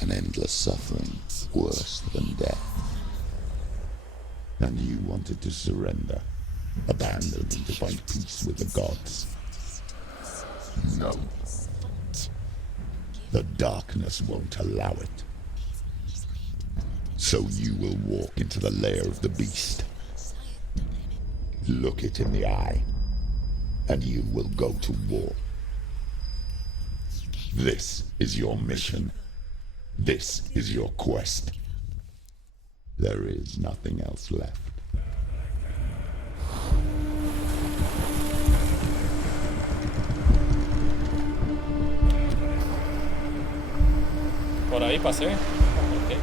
An endless suffering worse than death. And you wanted to surrender, abandon him to find peace with the gods. No. The darkness won't allow it. So you will walk into the lair of the beast. Look it in the eye, and you will go to war. This is your mission. This is your quest. There is nothing else left. Por ahí pasé. Okay.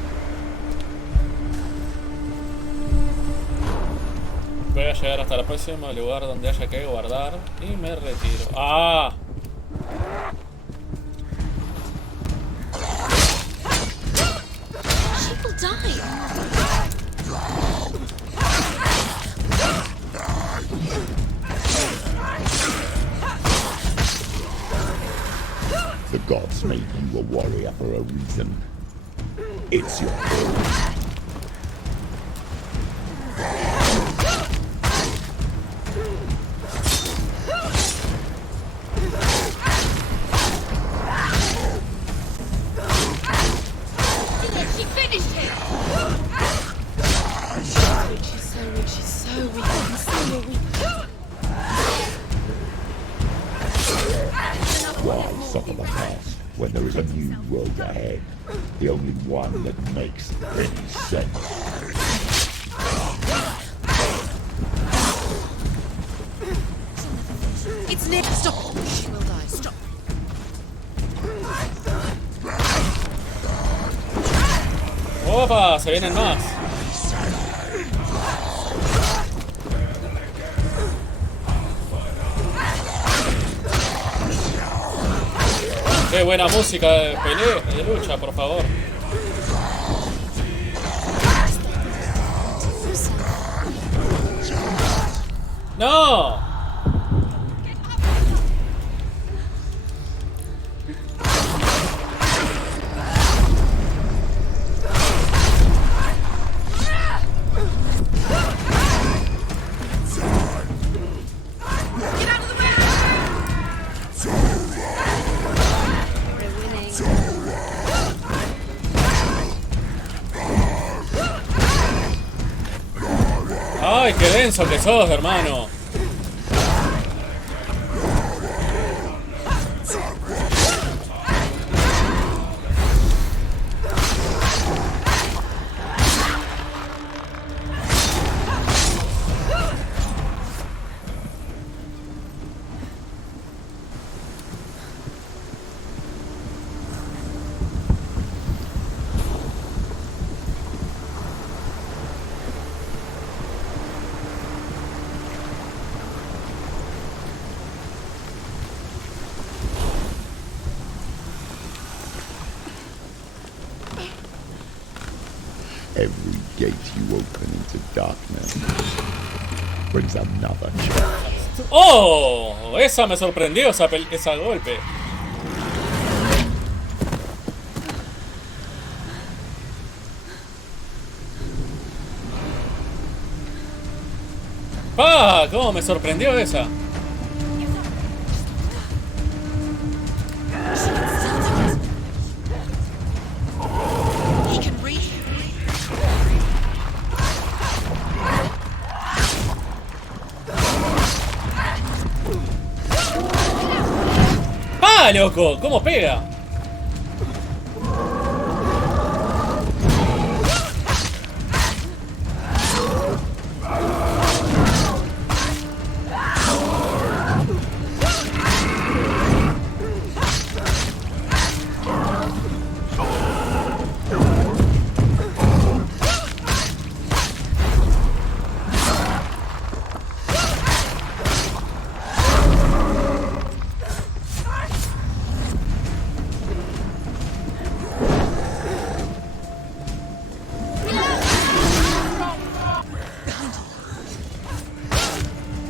Voy a llegar hasta el próximo lugar donde haya que guardar y me retiro. ¡Ah! People die. The gods made you a warrior for a reason. It's your fault. She finished him. She's so weak. She's so weak. I'm so weak. Why suffer the past when there is a new road ahead? The only one that makes any sense. It's Nick. Stop. She will die. Stop. ¡Opa! Se vienen más. Qué buena música de pelea, de lucha, por favor. ¡No! ¡Ay, qué denso que sos, hermano! Every gate you open into darkness brings another challenge. ¡Oh! Esa me sorprendió, esa golpe. ¡Ah! ¿Cómo me sorprendió esa? ¡Ah, loco! ¿Cómo pega?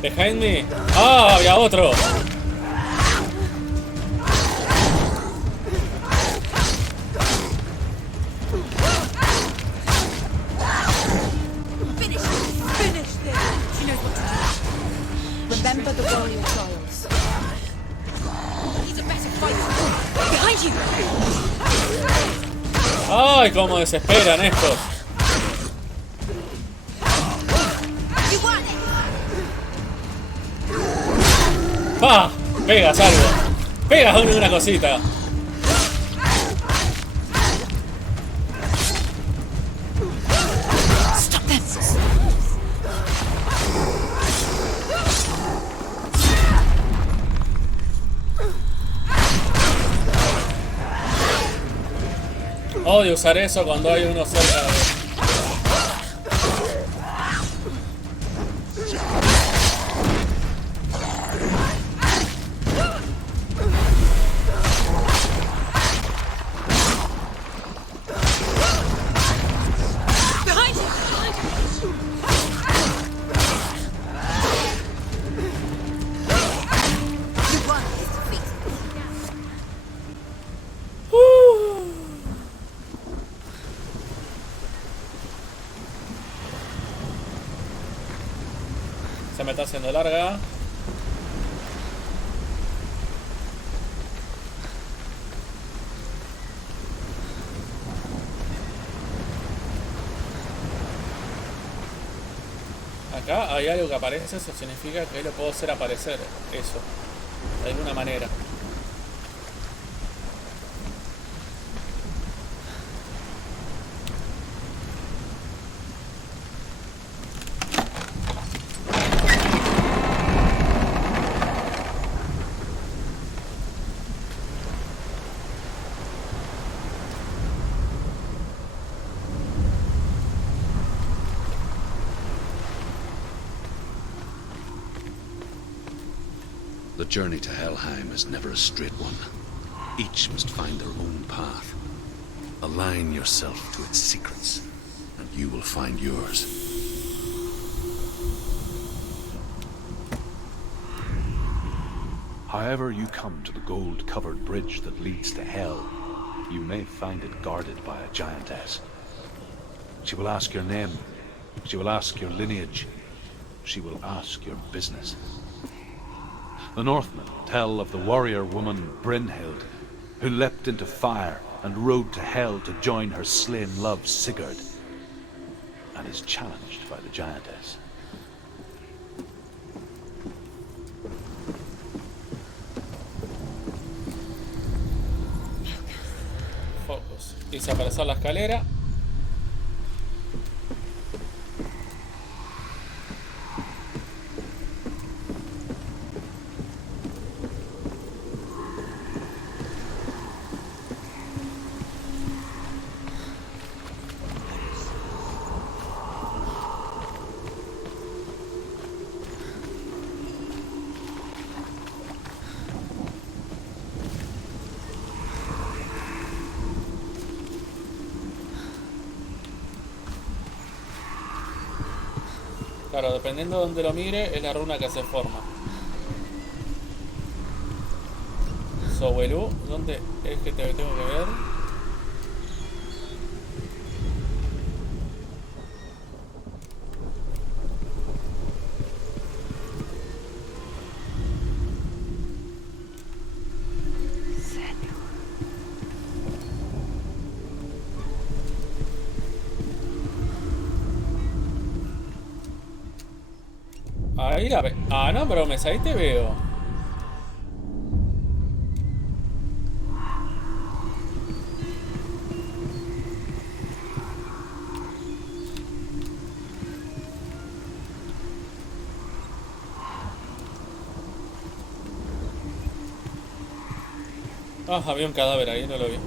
Behind me. ¡Ah! Había otro. Remember the warrior trials. He's a better fighter. Behind you. ¡Ay! Cómo desesperan estos. ¡Ah! Pegas algo. Pegas una cosita. Stop them. Odio usar eso cuando hay uno cerca de... Se me está haciendo larga. Acá hay algo que aparece, eso significa que lo puedo hacer aparecer. Eso, de alguna manera. The journey to Helheim is never a straight one. Each must find their own path. Align yourself to its secrets, and you will find yours. However you come to the gold-covered bridge that leads to Hell, you may find it guarded by a giantess. She will ask your name. She will ask your lineage. She will ask your business. The Northmen tell of the warrior woman Brynhild, who leapt into fire and rode to Hell to join her slain love Sigurd, and is challenged by the giantess. Focus. Desaparecer la escalera. Claro, dependiendo de donde lo mire, es la runa que se forma. Sowelu, ¿dónde es que te tengo que ver? Ahí la ve. Ah, no, bromes, ahí te veo. Ah, había un cadáver ahí, no lo vi.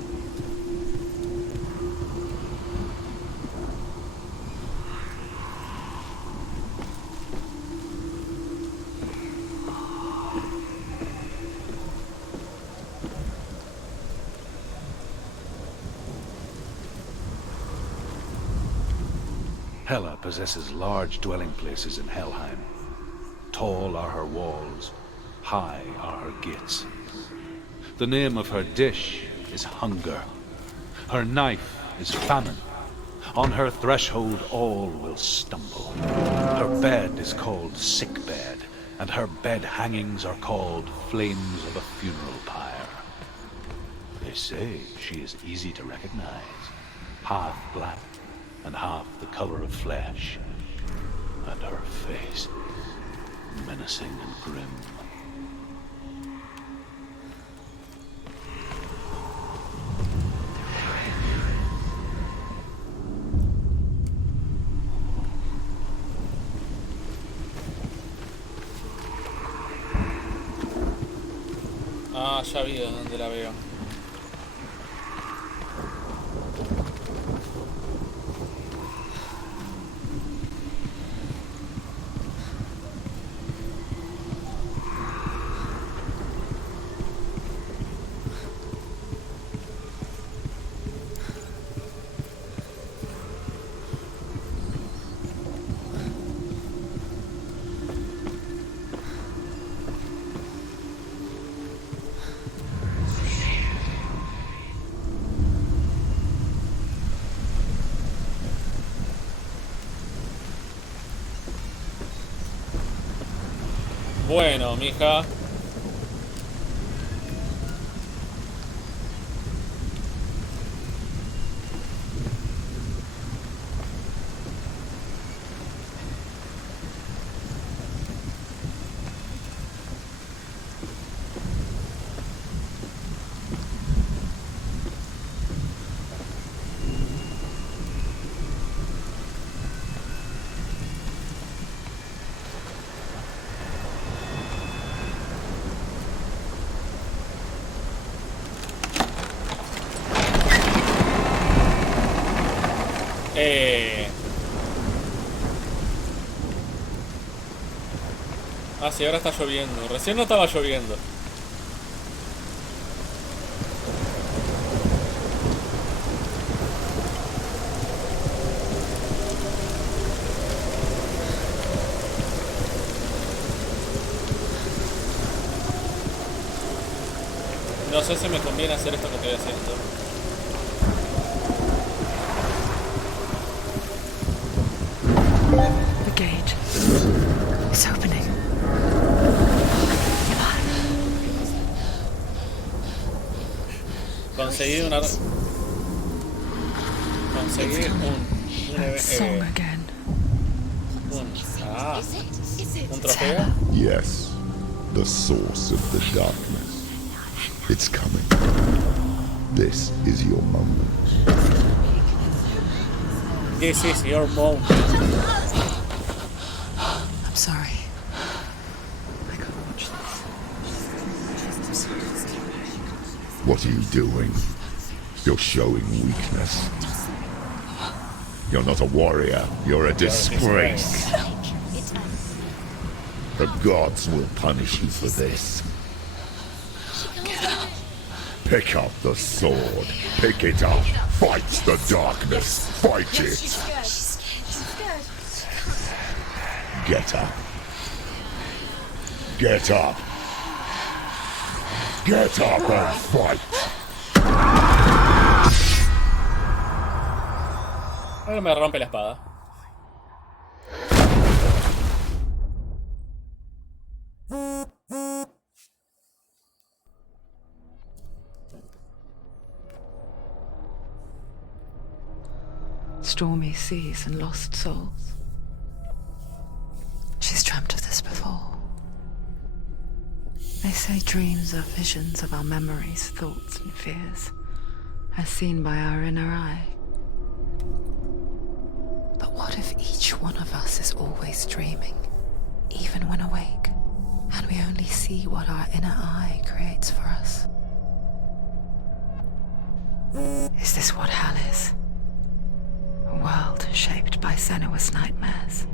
Hela possesses large dwelling places in Helheim. Tall are her walls, high are her gates. The name of her dish is hunger. Her knife is famine. On her threshold all will stumble. Her bed is called sick bed, and her bed hangings are called flames of a funeral pyre. They say she is easy to recognize, half black and half the color of flesh, and her face menacing and grim. Ah, ya vi dónde la veo. Bueno, mija. Ah, sí, ahora está lloviendo. Recién no estaba lloviendo. No sé si me conviene hacer esto que estoy haciendo. The gate is opening. Conseguí una... Conseguí un trofeo. Yes, the source of the darkness. It's coming. This is your moment. This is your moment. I'm sorry. I can't watch this. What are you doing? You're showing weakness. You're not a warrior. You're a disgrace. The gods will punish you for this. Pick up the sword. Pick it up. Fight the darkness. Fight it. Get up. Get up. Get up and fight! Ahora me rompe la espada. Stormy seas and lost souls. She's dreamt of this before. They say dreams are visions of our memories, thoughts, and fears, as seen by our inner eye. But what if each one of us is always dreaming, even when awake, and we only see what our inner eye creates for us? Is this what hell is? A world shaped by Senua's nightmares.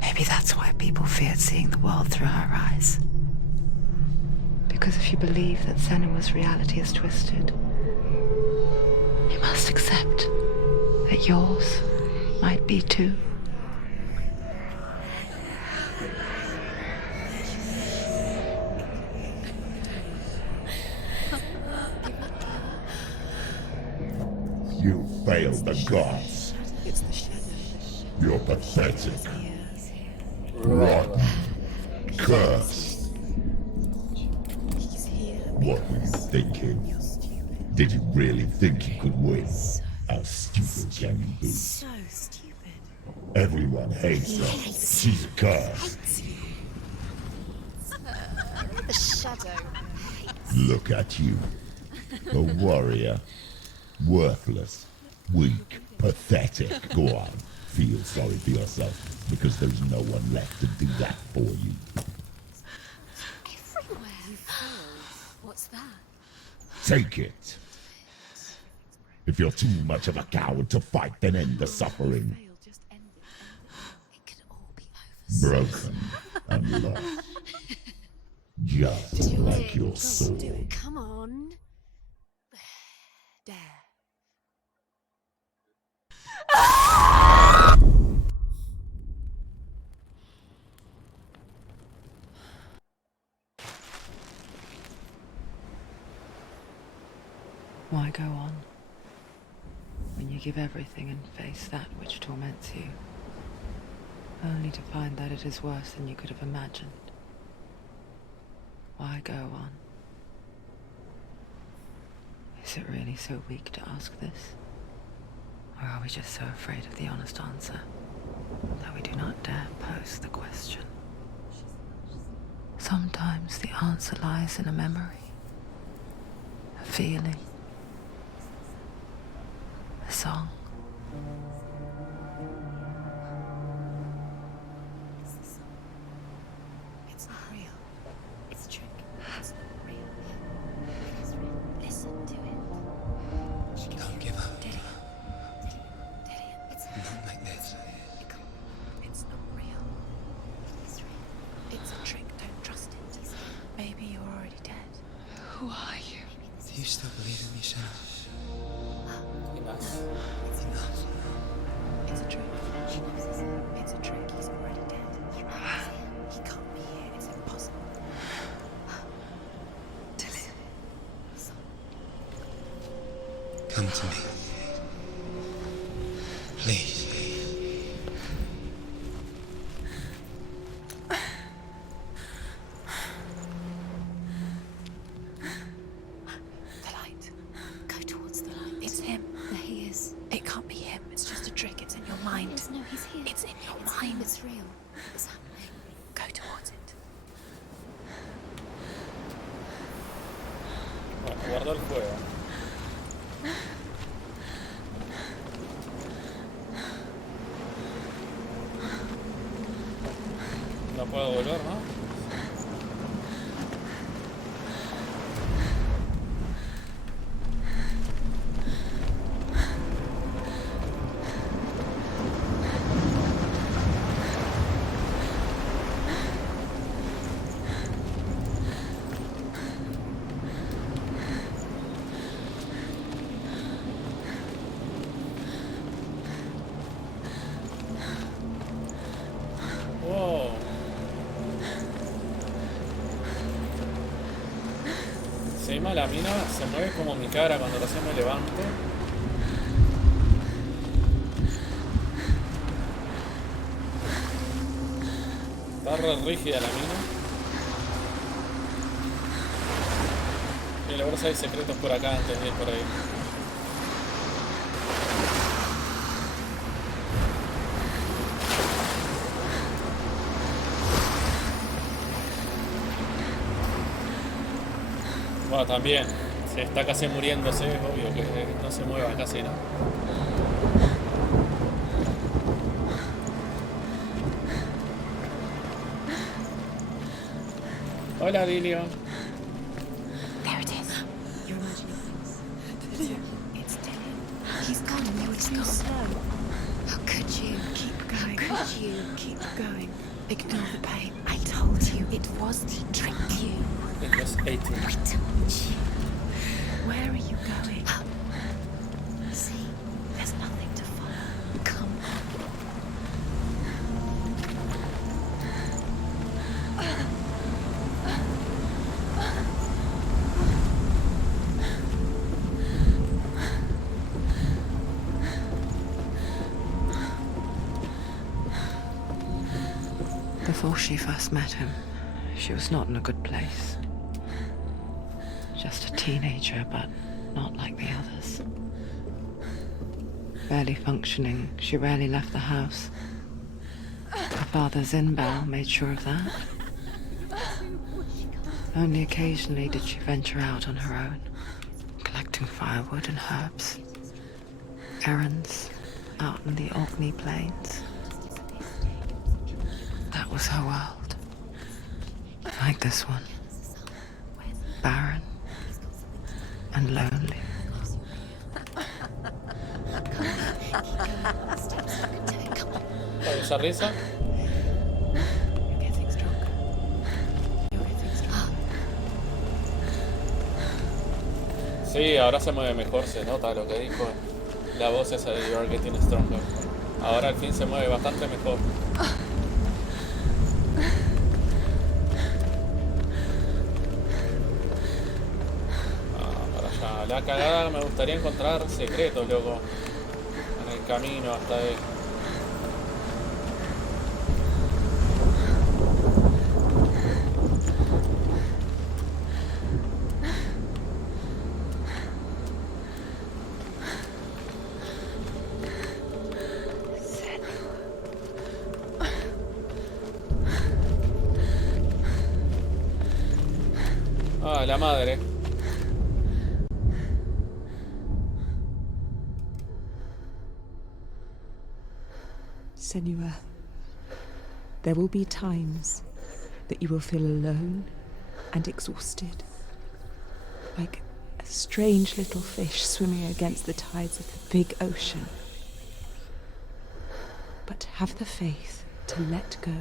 Maybe that's why people feared seeing the world through her eyes. Because if you believe that Senua's reality is twisted, you must accept that yours might be too. You failed the gods. You're pathetic. Rotten. Cursed. What were you thinking? Did you really think you could win? How stupid can you be? So stupid. Everyone hates her. She's cursed. The shadow. Look at you. A warrior. Worthless. Weak. Pathetic. Go on. Feel sorry for yourself, because there's no one left to do that for you. Everywhere. What's that? Take it. If you're too much of a coward to fight, then end the suffering. It could all be over. Broken and lost. Just like your soul. Come on. Dare. Why go on when you give everything and face that which torments you, only to find that it is worse than you could have imagined? Why go on? Is it really so weak to ask this? Or are we just so afraid of the honest answer that we do not dare pose the question? Sometimes the answer lies in a memory, a feeling, a song. It's not real. It's a trick. It's not real. It's real. Listen to it. Don't give up. Daddy. It's Not like this. It's not real. It's real. It's a trick. Don't trust it. Maybe you're already dead. Who are you? Do you still believe in me, Shannon? Enough. It's enough. It's a trick. It's a trick. He's already dead. He can't be here. It's impossible. Tilly. Come to me. Please. The light. Go towards the light. It's him. There he is. It can't be him. It's just a trick. It's in your mind. No, he's here. It's in your mind. It's real. It's happening. Go towards it. Bueno, guardo el fuego. No puedo volver, ¿no? Wow. encima la mina se mueve como mi cara cuando recién me levanto. Está re rígida la mina. Y la verdad hay secretos por acá antes de ir por ahí. Bueno, también, se está casi muriéndose, es obvio que no se mueva casi, ¿no? Hola, Dilio. There it is. You're imagining things. It's Dillion. He's gone and you were too slow. How could you? Keep going. How could you? Keep going. Ignore the pain. I told you it was to trick you. It was 18. I told you. Where are you going? See, there's nothing to follow. Come Before she first met him, she was not in a good place. Just a teenager, but not like the others. Barely functioning, she rarely left the house. Her father's inbound made sure of that. Only occasionally did she venture out on her own, collecting firewood and herbs. Errands out in the Orkney Plains. That was her world. Like this one. Barren and lonely. ¿Esa risa? Sí, ahora se mueve mejor, se nota lo que dijo. La voz esa de You're Getting Stronger. Ahora al fin se mueve bastante mejor. La cagada, me gustaría encontrar secretos, loco, en el camino hasta ahí. Ah, la madre. Senua, there will be times that you will feel alone and exhausted, like a strange little fish swimming against the tides of the big ocean. But have the faith to let go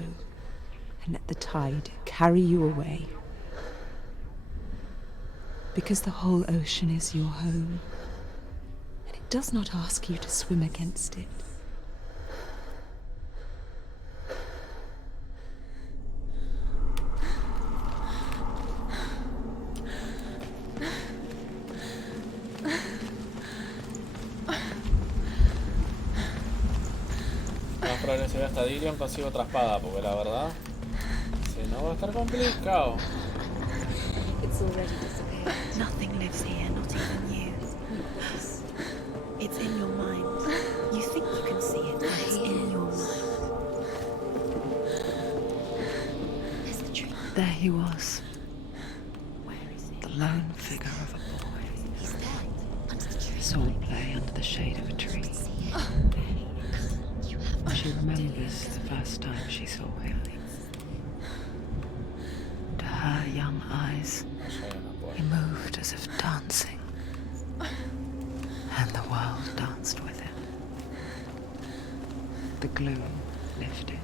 and let the tide carry you away. Because the whole ocean is your home, and it does not ask you to swim against it. Probablemente si voy hasta Dillion consigo otra espada, porque la verdad, si no va a estar complicado. It's already disappeared. Nothing lives here, not even you. It's in your mind. You think you can see it, but it's in your mind. There's the tree. There he was, Where is he? the lone figure of a boy. He's there, under the tree. Swordplay under the shade of a tree. She remembers the first time she saw him. To her young eyes, he moved as if dancing, and the world danced with him. The gloom lifted.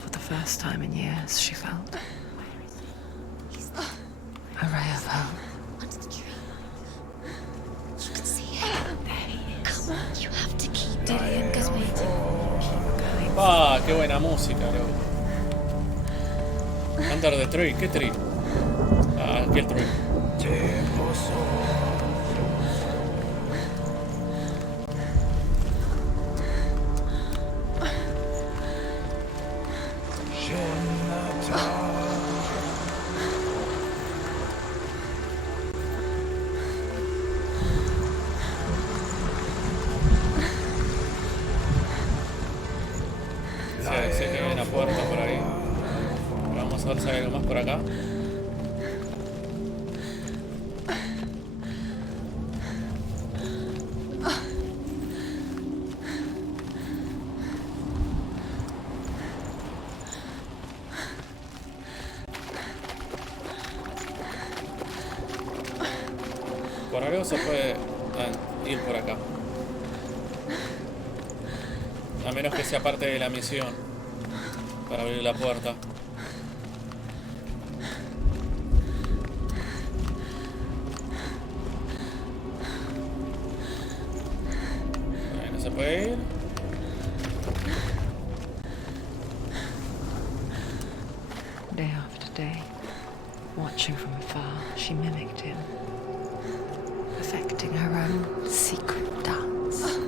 For the first time in years, she felt a ray of hope. Under the tree. You can see him. There he is. Come on, you have to keep Dillion goes waiting. Keep going. Ah, qué buena música, loco. Under the tree, ¿qué tree? Ah, aquí el tree. Sí, que hay una puerta por ahí. Vamos a ver si hay algo más por acá. Por algo se puede ir por acá. A menos que sea parte de la misión para abrir la puerta. Ahí no se puede ir. Day after day, watching from afar, she mimicked him, perfecting her own secret dance.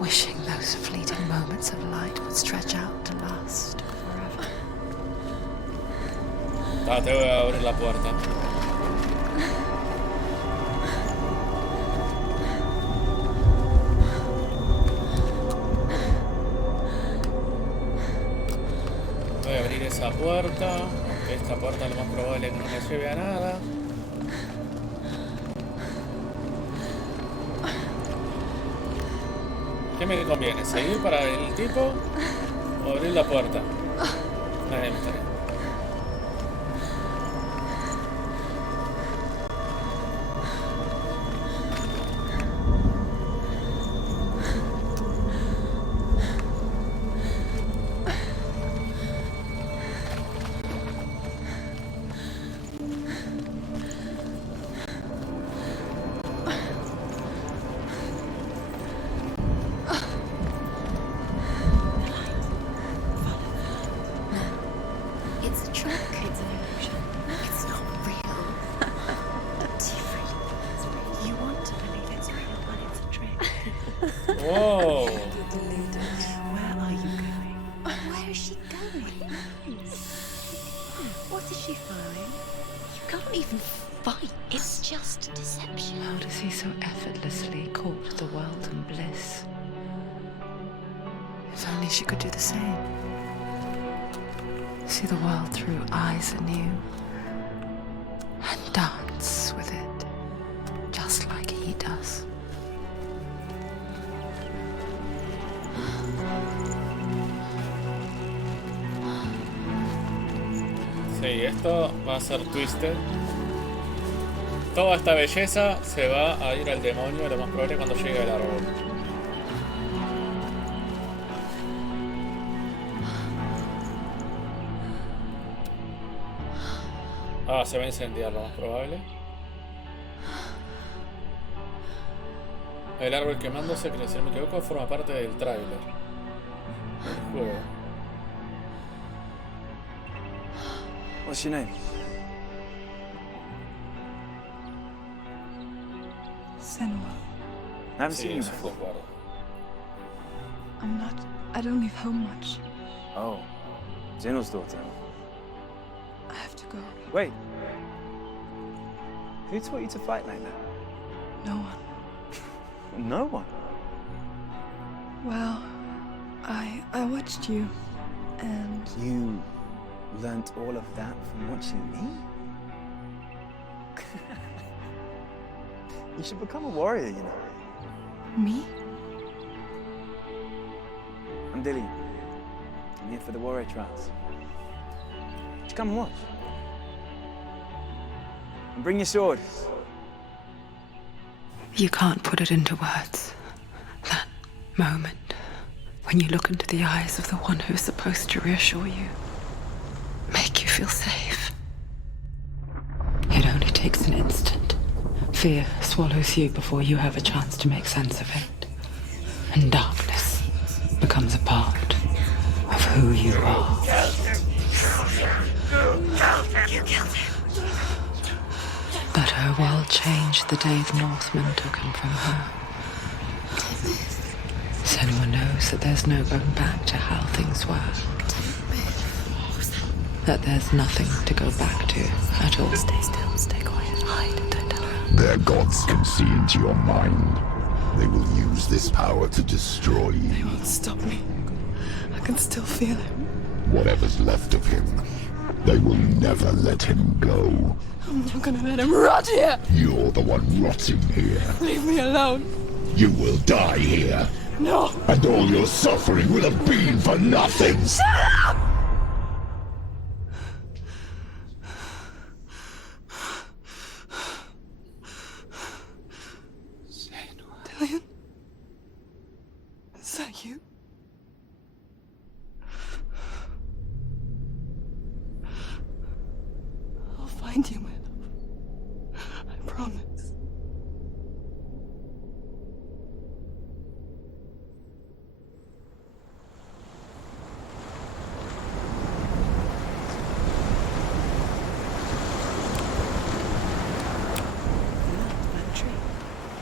Wishing those fleeting moments of light would stretch out to last forever. Te voy a abrir la puerta. Voy a abrir esa puerta. Aunque esta puerta lo más probable es que no me lleve a nada. ¿Qué me conviene? ¿Seguir para el tipo o abrir la puerta? Nadie me estaría. It's a trick. It's an illusion. It's not real. Different. It's real. You want to believe it's real, but it's a trick. Whoa. Where are you going? Where is she going? What is she following? You can't even fight. It's just deception. How does he so effortlessly court the world and bliss? If only she could do the same. See the world through eyes anew and dance with it, just like he does. Sí, esto va a ser twisted. Toda esta belleza se va a ir al demonio, lo más probable, cuando llegue al árbol. Ah, se va a incendiar, lo más probable. El árbol quemándose, que si no me equivoco, forma parte del tráiler del juego. What's your name? Senua. I haven't Sí, seen you eso before. recuerdo. I don't leave home much. Oh, Zeno's daughter. I have to go. Wait. Who taught you to fight like that? No one. No one. Well, I watched you, and You learnt all of that from watching me? You should become a warrior, you know. me? I'm Dilly. I'm here for the warrior trials. Just come and watch. And bring your sword. You can't put it into words. That moment when you look into the eyes of the one who is supposed to reassure you, make you feel safe. It only takes an instant. Fear swallows you before you have a chance to make sense of it. And darkness becomes a part of who you are. You killed him. Her world changed the day the Northmen took him from her. Senua knows that there's no going back to how things were. That there's nothing to go back to at all. Stay still, stay quiet, hide, don't tell her. Their gods can see into your mind. They will use this power to destroy you. They won't stop me. I can still feel him. Whatever's left of him, they will never let him go. I'm not gonna let him rot here. You're the one rotting here. Leave me alone. You will die here. No. And all your suffering will have been for nothing. Shut up! Dillion? Is that you? I'll find you, my love. I promise.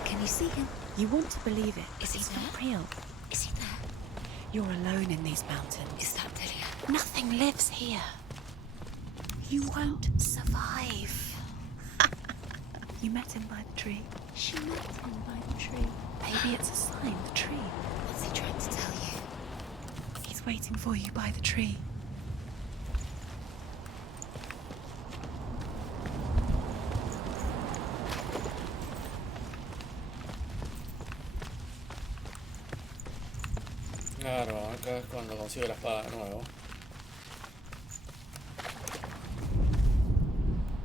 Can you see him? You want to believe it. Is he not real? Is he there? You're alone in these mountains. Is that Dillion? Nothing lives here. You won't survive. You met him by the tree. She met him by the tree. Maybe it's a sign, the tree. What's he trying to tell you? He's waiting for you by the tree. Claro, acá es cuando consigo la espada de nuevo.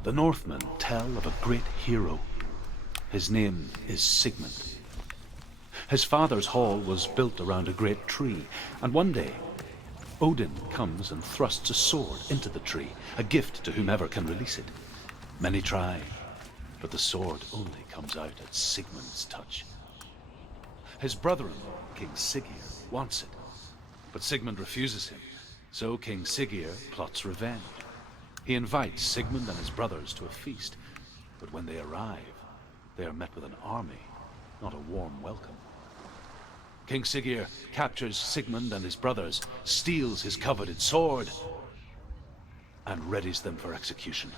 The Northmen tell of a great hero. His name is Sigmund. His father's hall was built around a great tree, and one day Odin comes and thrusts a sword into the tree, a gift to whomever can release it. Many try, but the sword only comes out at Sigmund's touch. His brother-in-law, King Siggeir, wants it, but Sigmund refuses him, so King Siggeir plots revenge. He invites Sigmund and his brothers to a feast, but when they arrive, they are met with an army, not a warm welcome. King Siggeir captures Sigmund and his brothers, steals his coveted sword, and readies them for execution.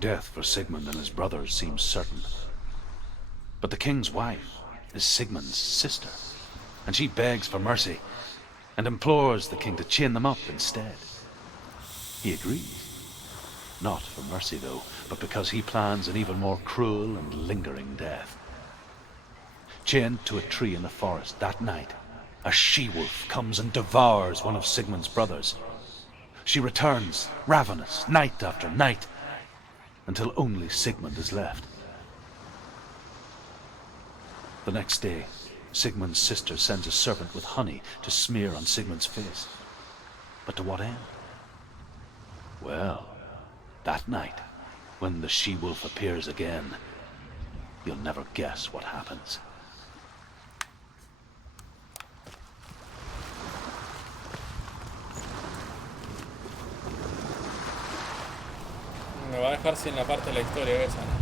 Death for Sigmund and his brothers seems certain. But the king's wife is Sigmund's sister, and she begs for mercy and implores the king to chain them up instead. He agrees. Not for mercy, though, but because he plans an even more cruel and lingering death. Chained to a tree in the forest that night, a she-wolf comes and devours one of Sigmund's brothers. She returns, ravenous, night after night, until only Sigmund is left. The next day, Sigmund's sister sends a servant with honey to smear on Sigmund's face. But to what end? Well, that night, when the she-wolf appears again, you'll never guess what happens. Me va a dejar sin la parte de la historia esa, ¿no?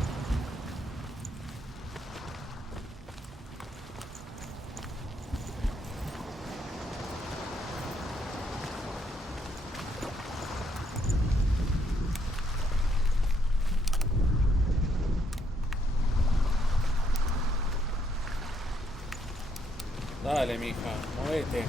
Dale, mija, movete.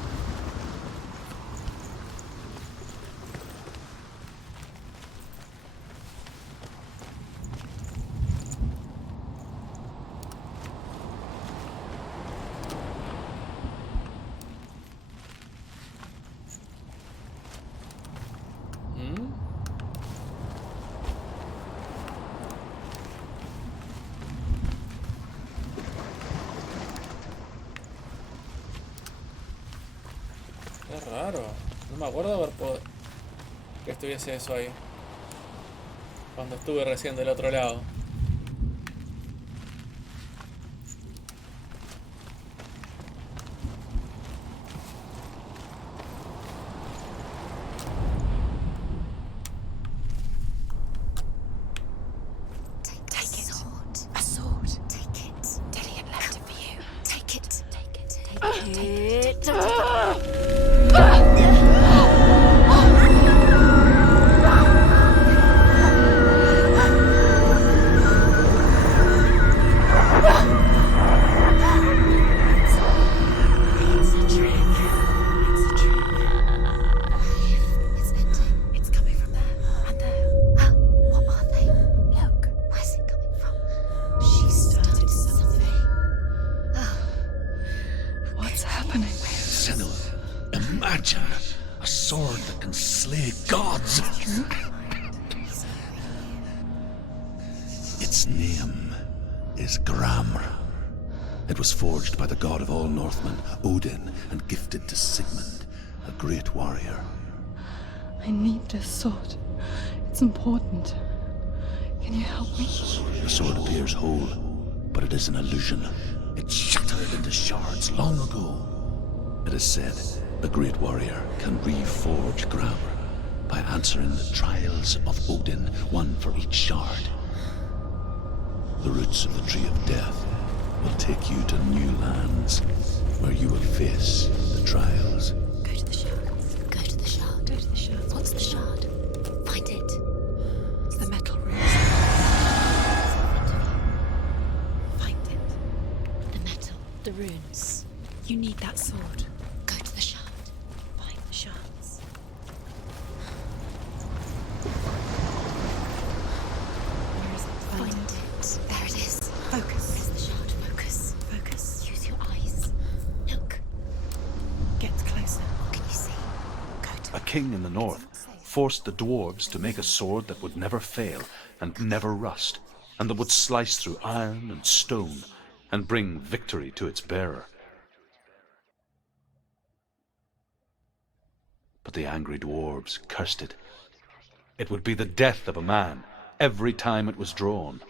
Qué raro. No me acuerdo haber que estuviese eso ahí. Cuando estuve recién del otro lado. Senua, imagine a sword that can slay gods. Its name is Gramr. It was forged by the god of all Northmen, Odin, and gifted to Sigmund, a great warrior. I need this sword. It's important. Can you help me? The sword appears whole, but it is an illusion. It shattered into shards long ago. It is said the great warrior can reforge Gramr by answering the trials of Odin, one for each shard. The roots of the Tree of Death will take you to new lands where you will face the trials. Go to the shard. Go to the shard. Go to the shard. What's the shard? Find it. It's the metal runes. Find it. The metal. The runes. You need that sword. Go to the shard. Find the shards. Where is it? Find it. There it is. Focus. Where's the shard? Focus. Focus. Use your eyes. Look. Get closer. What can you see? Go to A king in the north forced the dwarves to make a sword that would never fail and never rust, and that would slice through iron and stone and bring victory to its bearer. But the angry dwarves cursed it. It would be the death of a man every time it was drawn.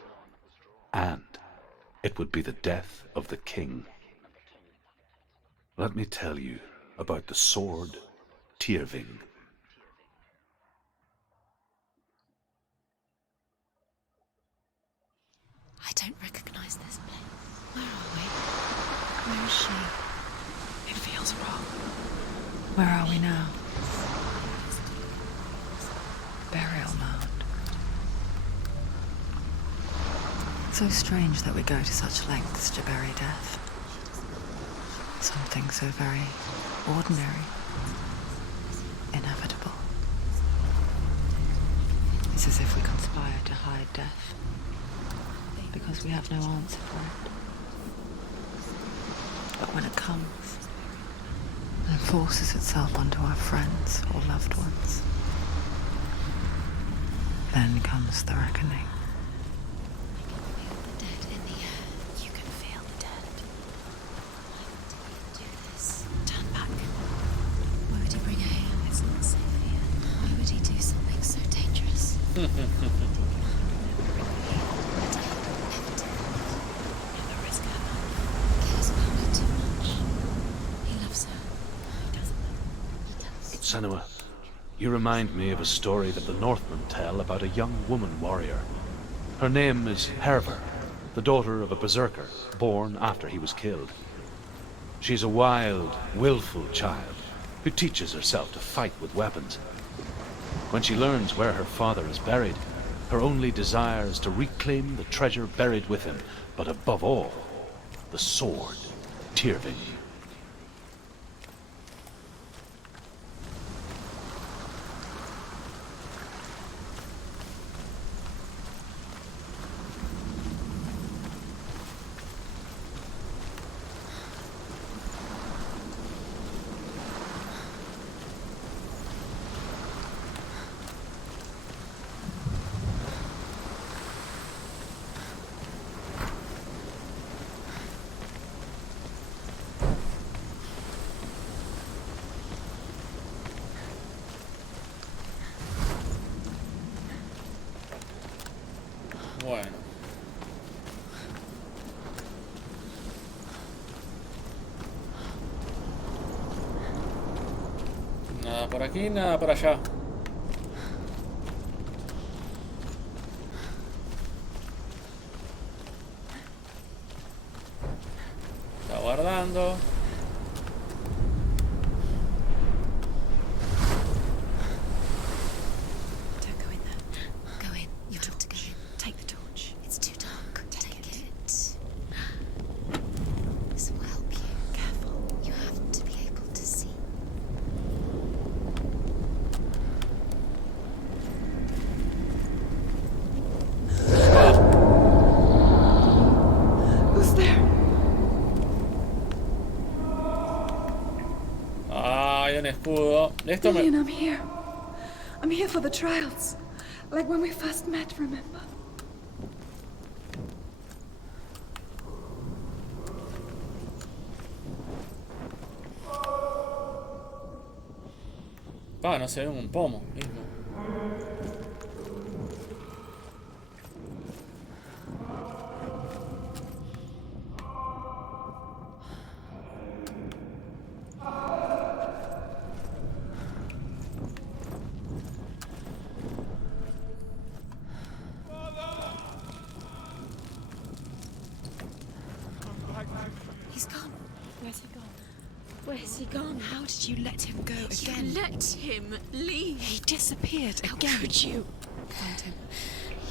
And it would be the death of the king. Let me tell you about the sword Tyrving. I don't recognize this place. Where are we? Where is she? It feels wrong. Where are we now? Burial mound. So strange that we go to such lengths to bury death. Something so very ordinary, inevitable. It's as if we conspire to hide death, because we have no answer for it. But when it comes, and forces itself onto our friends or loved ones, then comes the reckoning. The dead in the air. You can feel the dead. Why would he do this? Turn back. Why would he bring her here? It's not safe here. Why would he do something so dangerous? Senua, you remind me of a story that the Northmen tell about a young woman warrior. Her name is Hervor, the daughter of a berserker, born after he was killed. She's a wild, willful child who teaches herself to fight with weapons. When she learns where her father is buried, her only desire is to reclaim the treasure buried with him, but above all, the sword, Tyrving. Bueno. Nada por aquí, nada por allá. Está guardando. un escudo. Esto me... Dillian, I'm here. I'm here for the trials. Like when we first met, remember? No se ve un pomo mismo. He's gone. Where's he gone? Where's he gone? How did you let him go again? You let him leave. He disappeared again. How could you? Find him.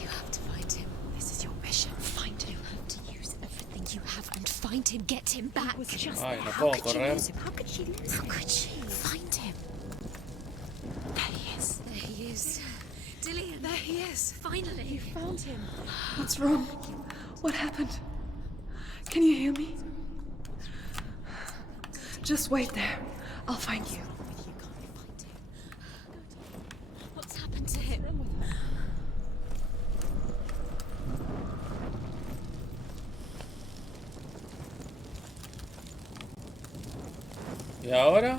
You have to find him. This is your mission. Find him. You have to use everything you have and find him. Get him back. It was just Ay, no how puedo could you correr. lose him? How could she lose him? How could she? Find him. There he is. There he is. Dillian. There he is. Finally. You found him. What's wrong? What happened? Can you hear me? Just wait there. I'll find you. What's happened to him? ¿Y ahora?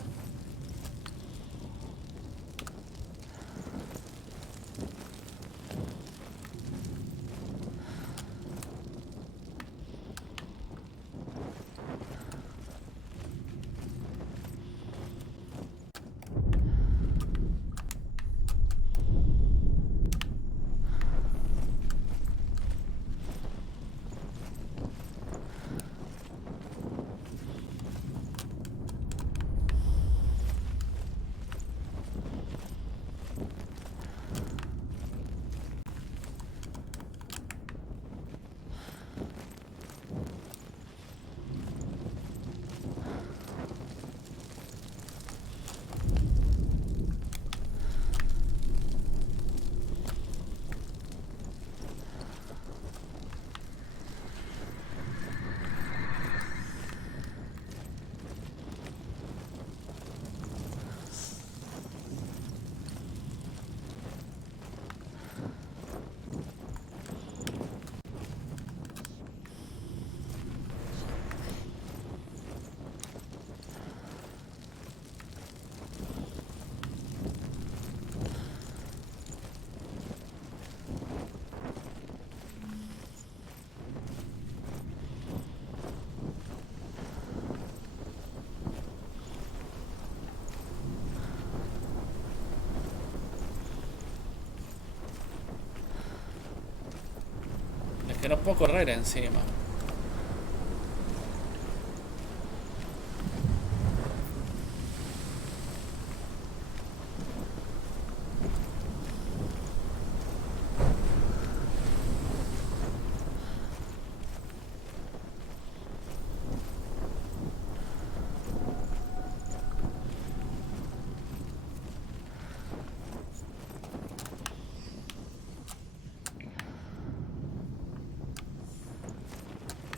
Es que no puedo correr encima.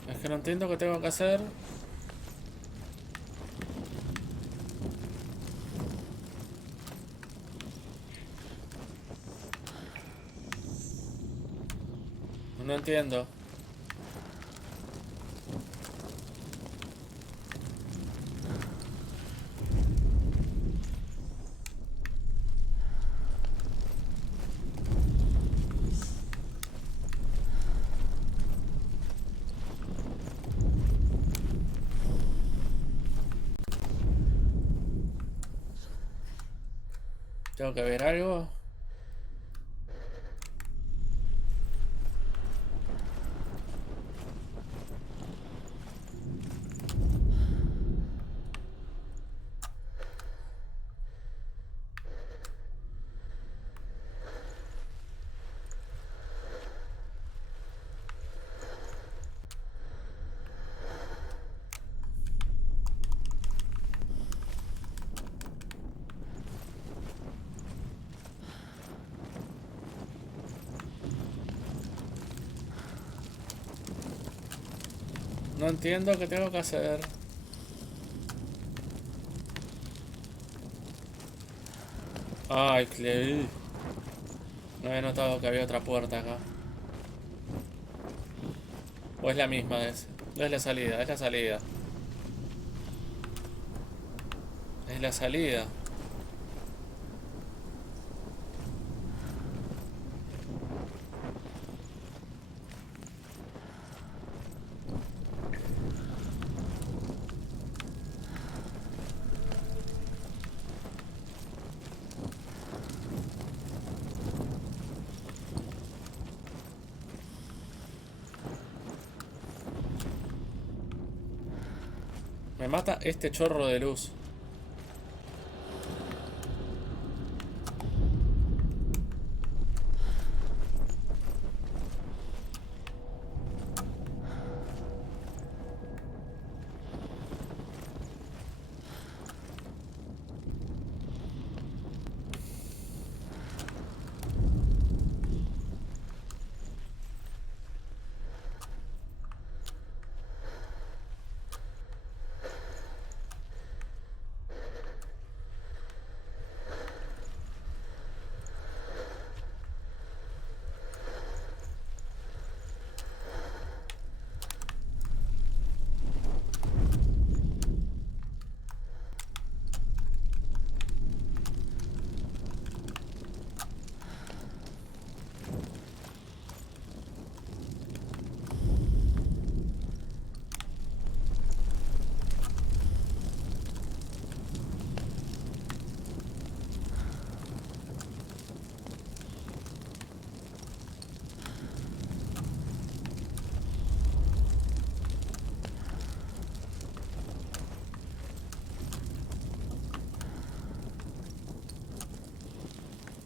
Es que no entiendo qué tengo que hacer. No entiendo. Tengo que ver algo. No entiendo qué tengo que hacer. Ay, Clay. No había notado que había otra puerta acá. O es la misma de ese. No es la salida, es la salida. Es la salida. Me mata este chorro de luz.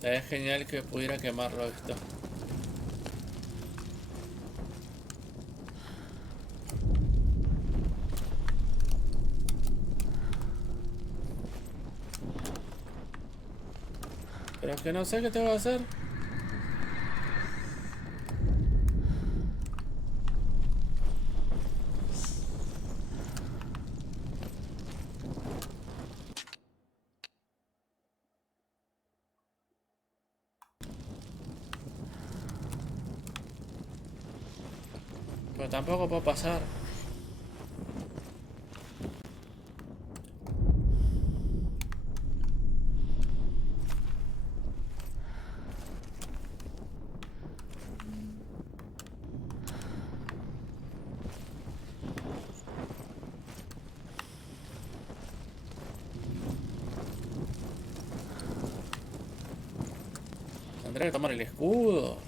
Es genial que pudiera quemarlo esto. Pero es que no sé qué tengo que hacer. Pero tampoco puedo pasar. Tendré que tomar el escudo.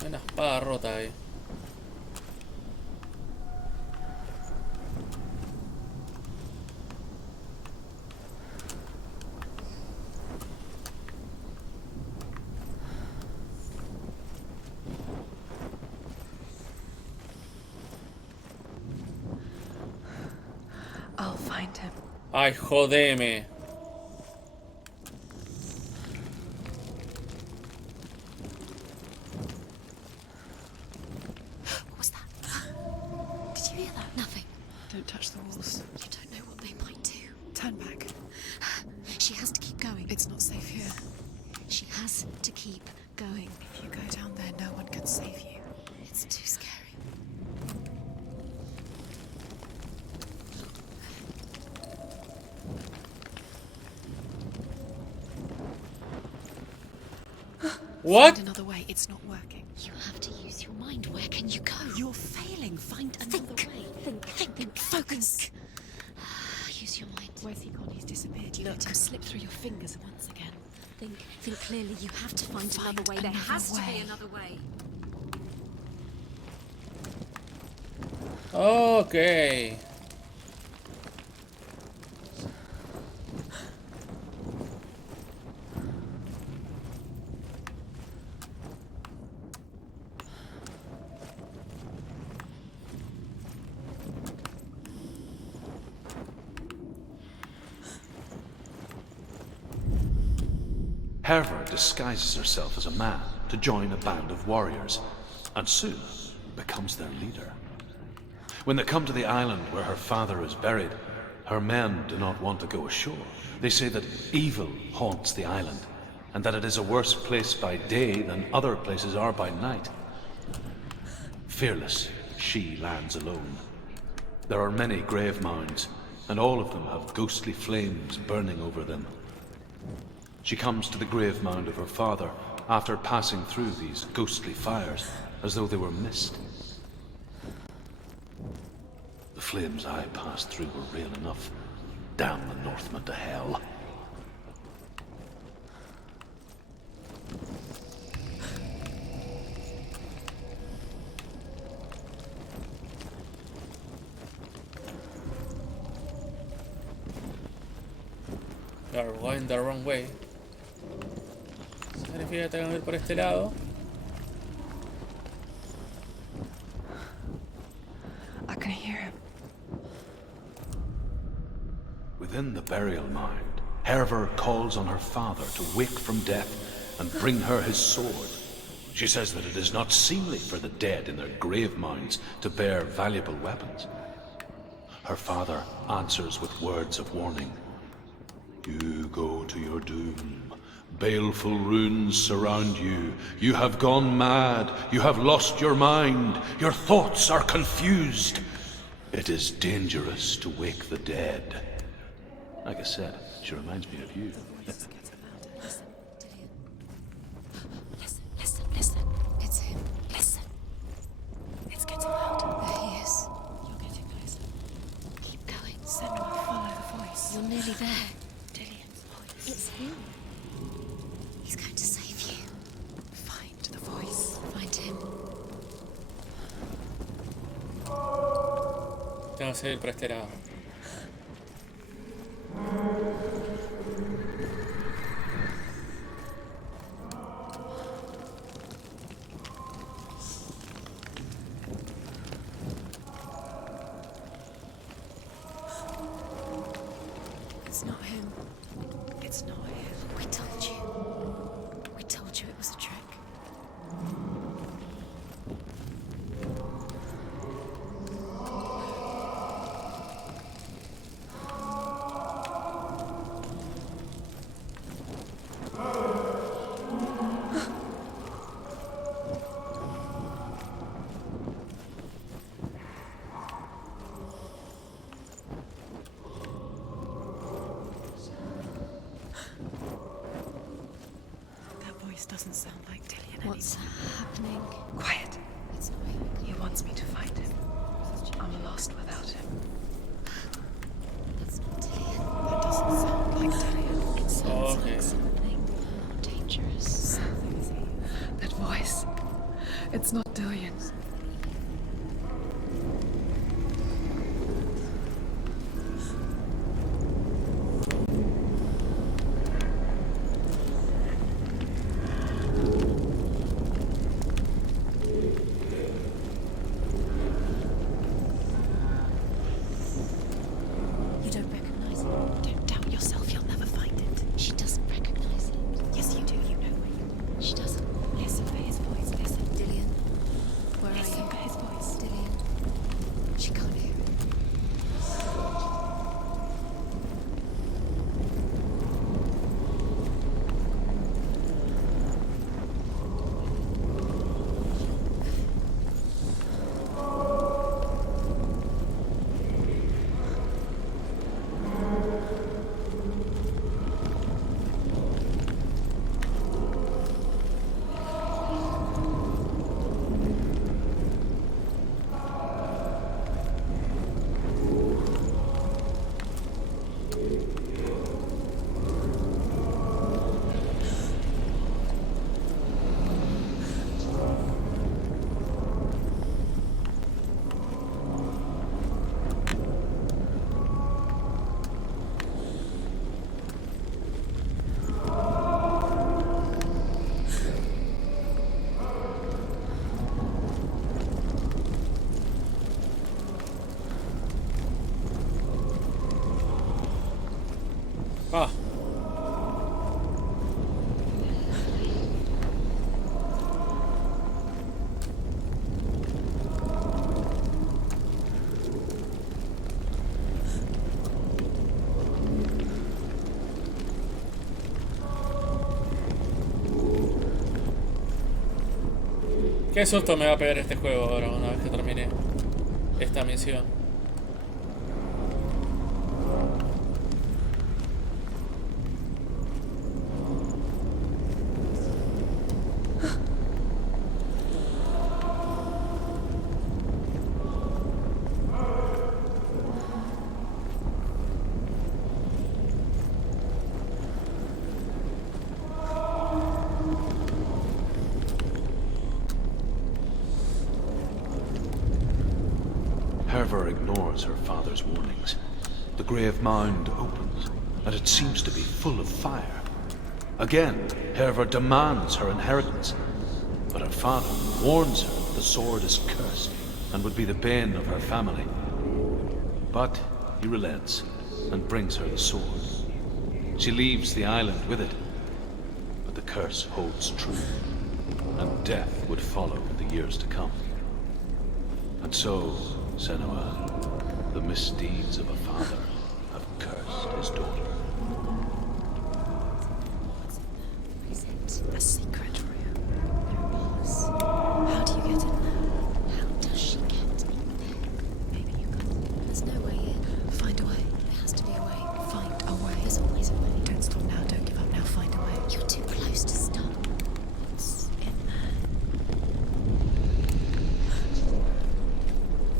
Hay una espada rota ahí. I'll find him. Ay, jodeme. What was that? Did you hear that? Nothing. Don't touch the walls. You don't know what they might do. Turn back. She has to keep going. It's not safe here. She has to keep going. If you go down there, no one can save you. It's too scary. What? Find another way. It's not working. You have to use your mind. Where can you go? You're failing. Find another way. Think. Focus. Use your mind. Where's he gone? He's disappeared. You Let him slip through your fingers once again. Think clearly. You have to find another way. There has to be another way. Ok. Herver disguises herself as a man to join a band of warriors, and soon becomes their leader. When they come to the island where her father is buried, her men do not want to go ashore. They say that evil haunts the island, and that it is a worse place by day than other places are by night. Fearless, she lands alone. There are many grave mounds, and all of them have ghostly flames burning over them. She comes to the grave mound of her father after passing through these ghostly fires, as though they were mist. The flames I passed through were real enough. Damn the Northmen to hell. You're going the wrong way. Significa que tengo que ir por este lado. I can hear him. Within the burial mound, Herver calls on her father to wake from death and bring her his sword. She says that it is not seemly for the dead in their grave mounds to bear valuable weapons. Her father answers with words of warning. You go to your doom. Baleful runes surround you. You have gone mad. You have lost your mind. Your thoughts are confused. It is dangerous to wake the dead. Like I said, she reminds me of you. Listen. It's him. Listen. It's getting louder. There he is. You're getting closer. Keep going. Senua, follow the voice. You're nearly there. Dillian's voice. It's him. He's going to save you. Find the voice. Find him. Tengo que ir por este lado. It's not him. It's not him. We told you. We told you it was a trick. Doesn't sound like Dillian. What's happening? Quiet. It's not him. He wants me to find him. I'm lost without him. It's not Dillian. That doesn't sound like Dillian. It sounds Okay. like something dangerous. That voice. It's not Dillian. You don't recognize it. Don't doubt yourself. You'll never find it. She doesn't recognize it. Yes, you do. You know it. She doesn't. Listen for his voice. Listen, Dillian. Where Listen are you? for his voice. Dillian. She can't hear it. Ah. Qué susto me va a pegar este juego ahora una vez que termine esta misión. Hervor ignores her father's warnings. The grave mound opens, and it seems to be full of fire. Again, Hervor demands her inheritance, but her father warns her that the sword is cursed and would be the bane of her family. But he relents and brings her the sword. She leaves the island with it, but the curse holds true, and death would follow in the years to come. And so, Senua, the misdeeds of a father have cursed his daughter. Is it a secret room? There was. How do you get in there? How does she get in there? Maybe you can. There's no way in. Find a way. There has to be a way. Find a way. There's always a way. Don't stop now. Don't give up now. Find a way. You're too close to stop. What's in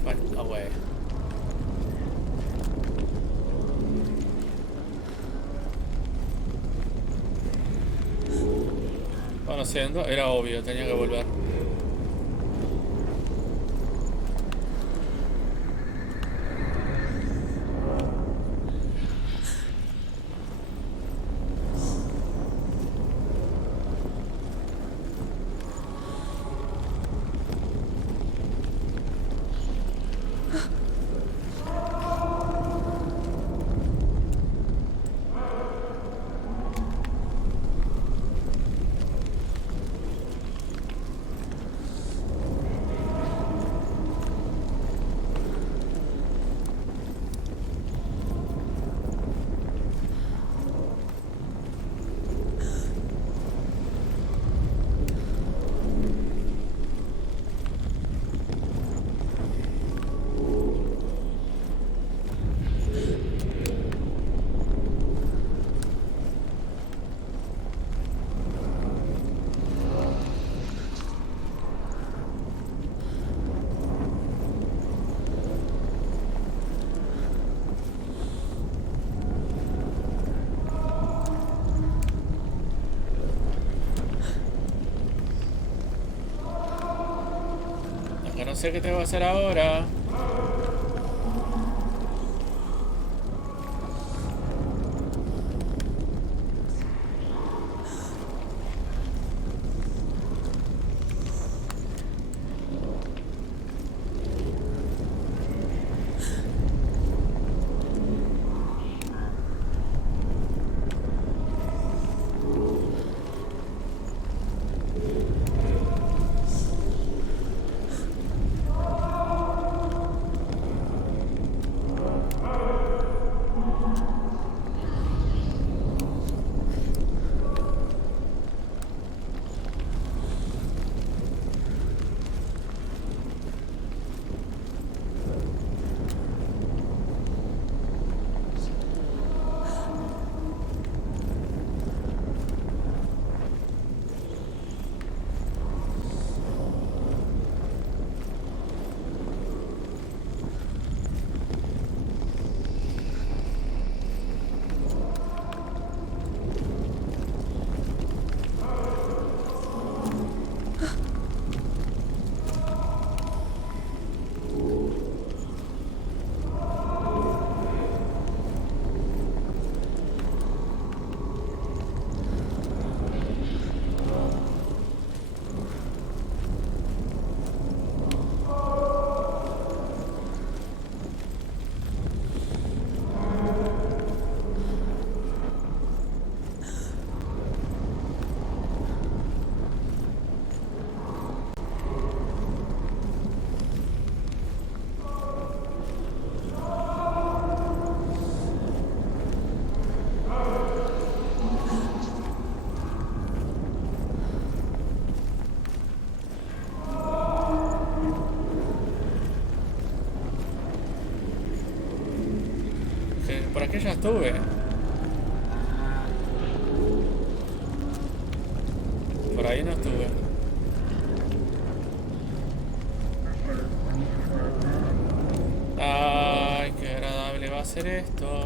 there? Find a way. Conociendo, era obvio, tenía que volver. No sé qué te voy a hacer ahora. por aquí ya estuve. Por ahí no estuve. Ay, qué agradable va a ser esto.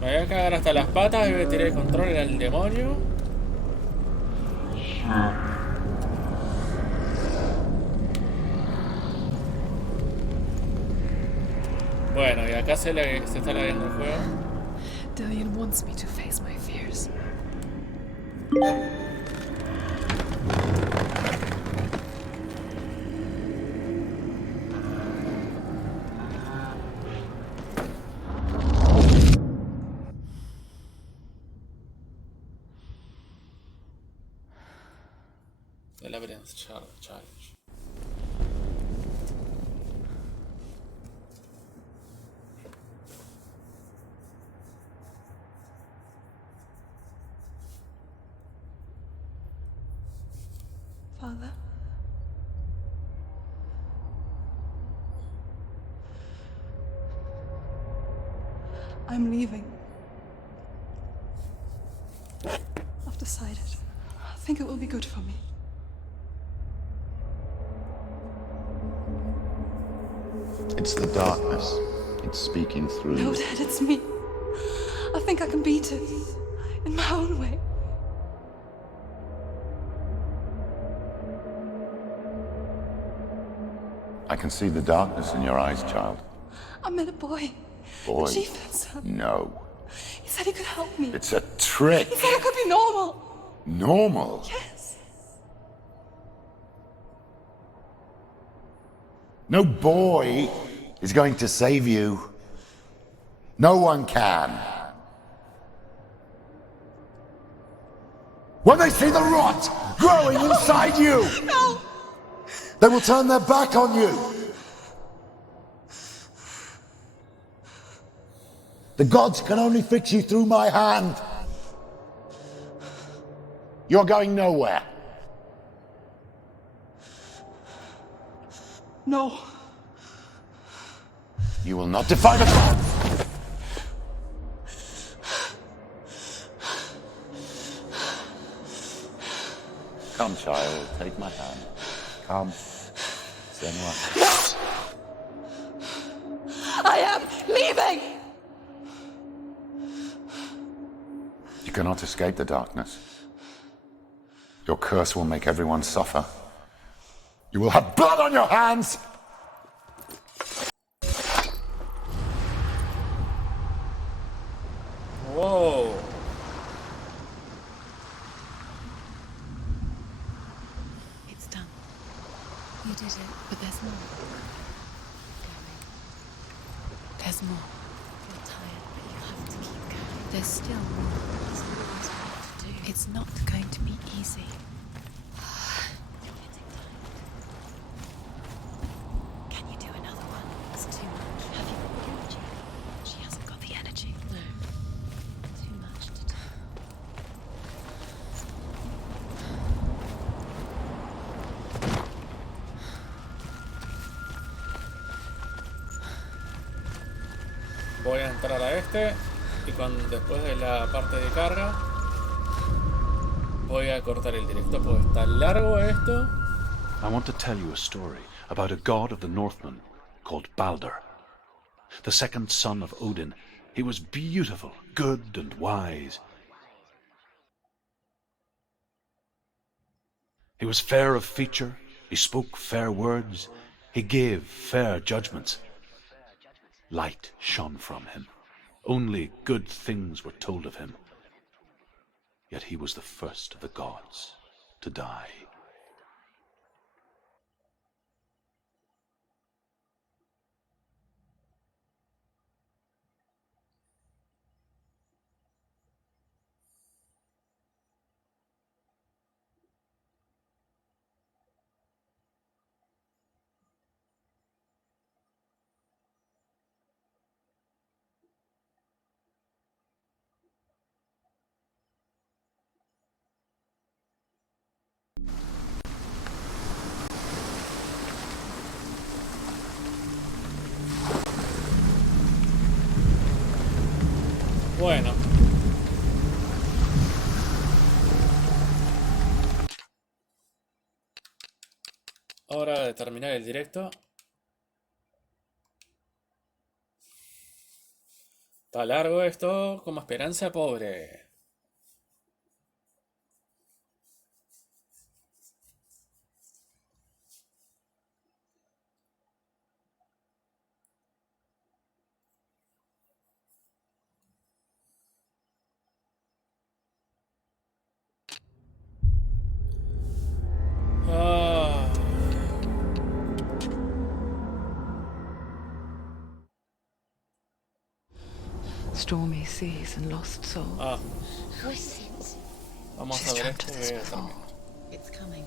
Me voy a cagar hasta las patas y voy a tirar el control al demonio. Bueno, y acá se está lagueando el juego. Dillian wants me to face my fears. The Labyrinth Challenge. Father? I'm leaving. I've decided. I think it will be good for me. It's the darkness. It's speaking through No, you. Dad, it's me. I think I can beat it. In my own way. I can see the darkness in your eyes, child. I met a boy. Boy. The chieftain's son. No. He said he could help me. It's a trick. He said I could be normal. Normal? Yes. No boy is going to save you. No one can. When they see the rot growing inside you, No! they will turn their back on you. The gods can only fix you through my hand. You're going nowhere. No. You will not defy the gods. Come, child, take my hand. Come. Senua. I am leaving! You cannot escape the darkness. Your curse will make everyone suffer. You will have blood on your hands! Whoa. It's done. You did it, but there's more. There's more. You're tired, but you have to keep going. There's still more. There's always more to do. It's not going to be easy. You're getting tired. Can you do another one? It's too much. Have you got the energy? She hasn't got the energy. No. Too much to do. Voy a entrar a este y después de la parte de carga voy a cortar el directo porque está largo esto. I want to tell you a story about a god of the Northmen called Balder. The second son of Odin. He was beautiful, good and wise. He was fair of feature, he spoke fair words, he gave fair judgments. Light shone from him. Only good things were told of him. Yet he was the first of the gods to die. Bueno. Hora de terminar el directo. Está largo esto, como esperanza pobre. Ah. Stormy seas and lost souls. Ah. Vamos a ver esto que termina. It's coming.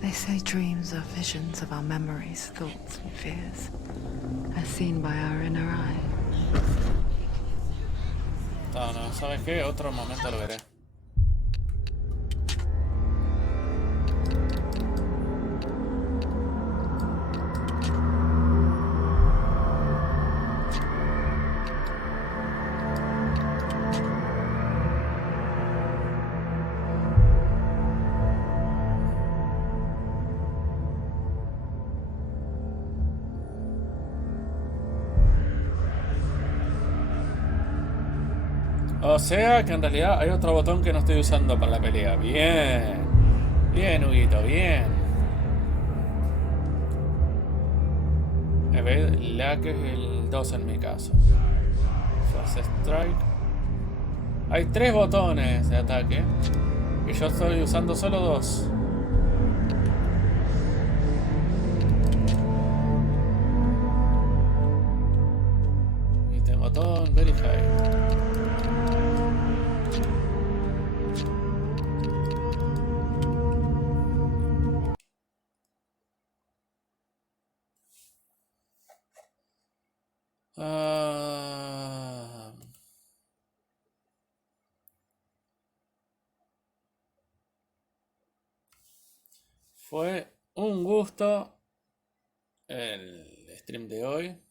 They say dreams are visions of our memories, thoughts, and fears, as seen by our inner eye. No, ¿sabes qué? Otro momento lo veré. O sea que en realidad hay otro botón que no estoy usando para la pelea. Bien. Bien, Huguito, bien. La que es el 2 en mi caso. Fast Strike. Hay 3 botones de ataque. Y yo estoy usando solo 2. Y este botón Verify. Fue un gusto el stream de hoy.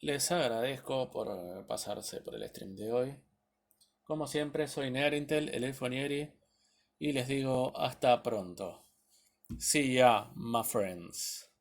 Les agradezco por pasarse por el stream de hoy. Como siempre, soy Nearintel, el Elfo Nieri, y les digo hasta pronto. See ya, my friends.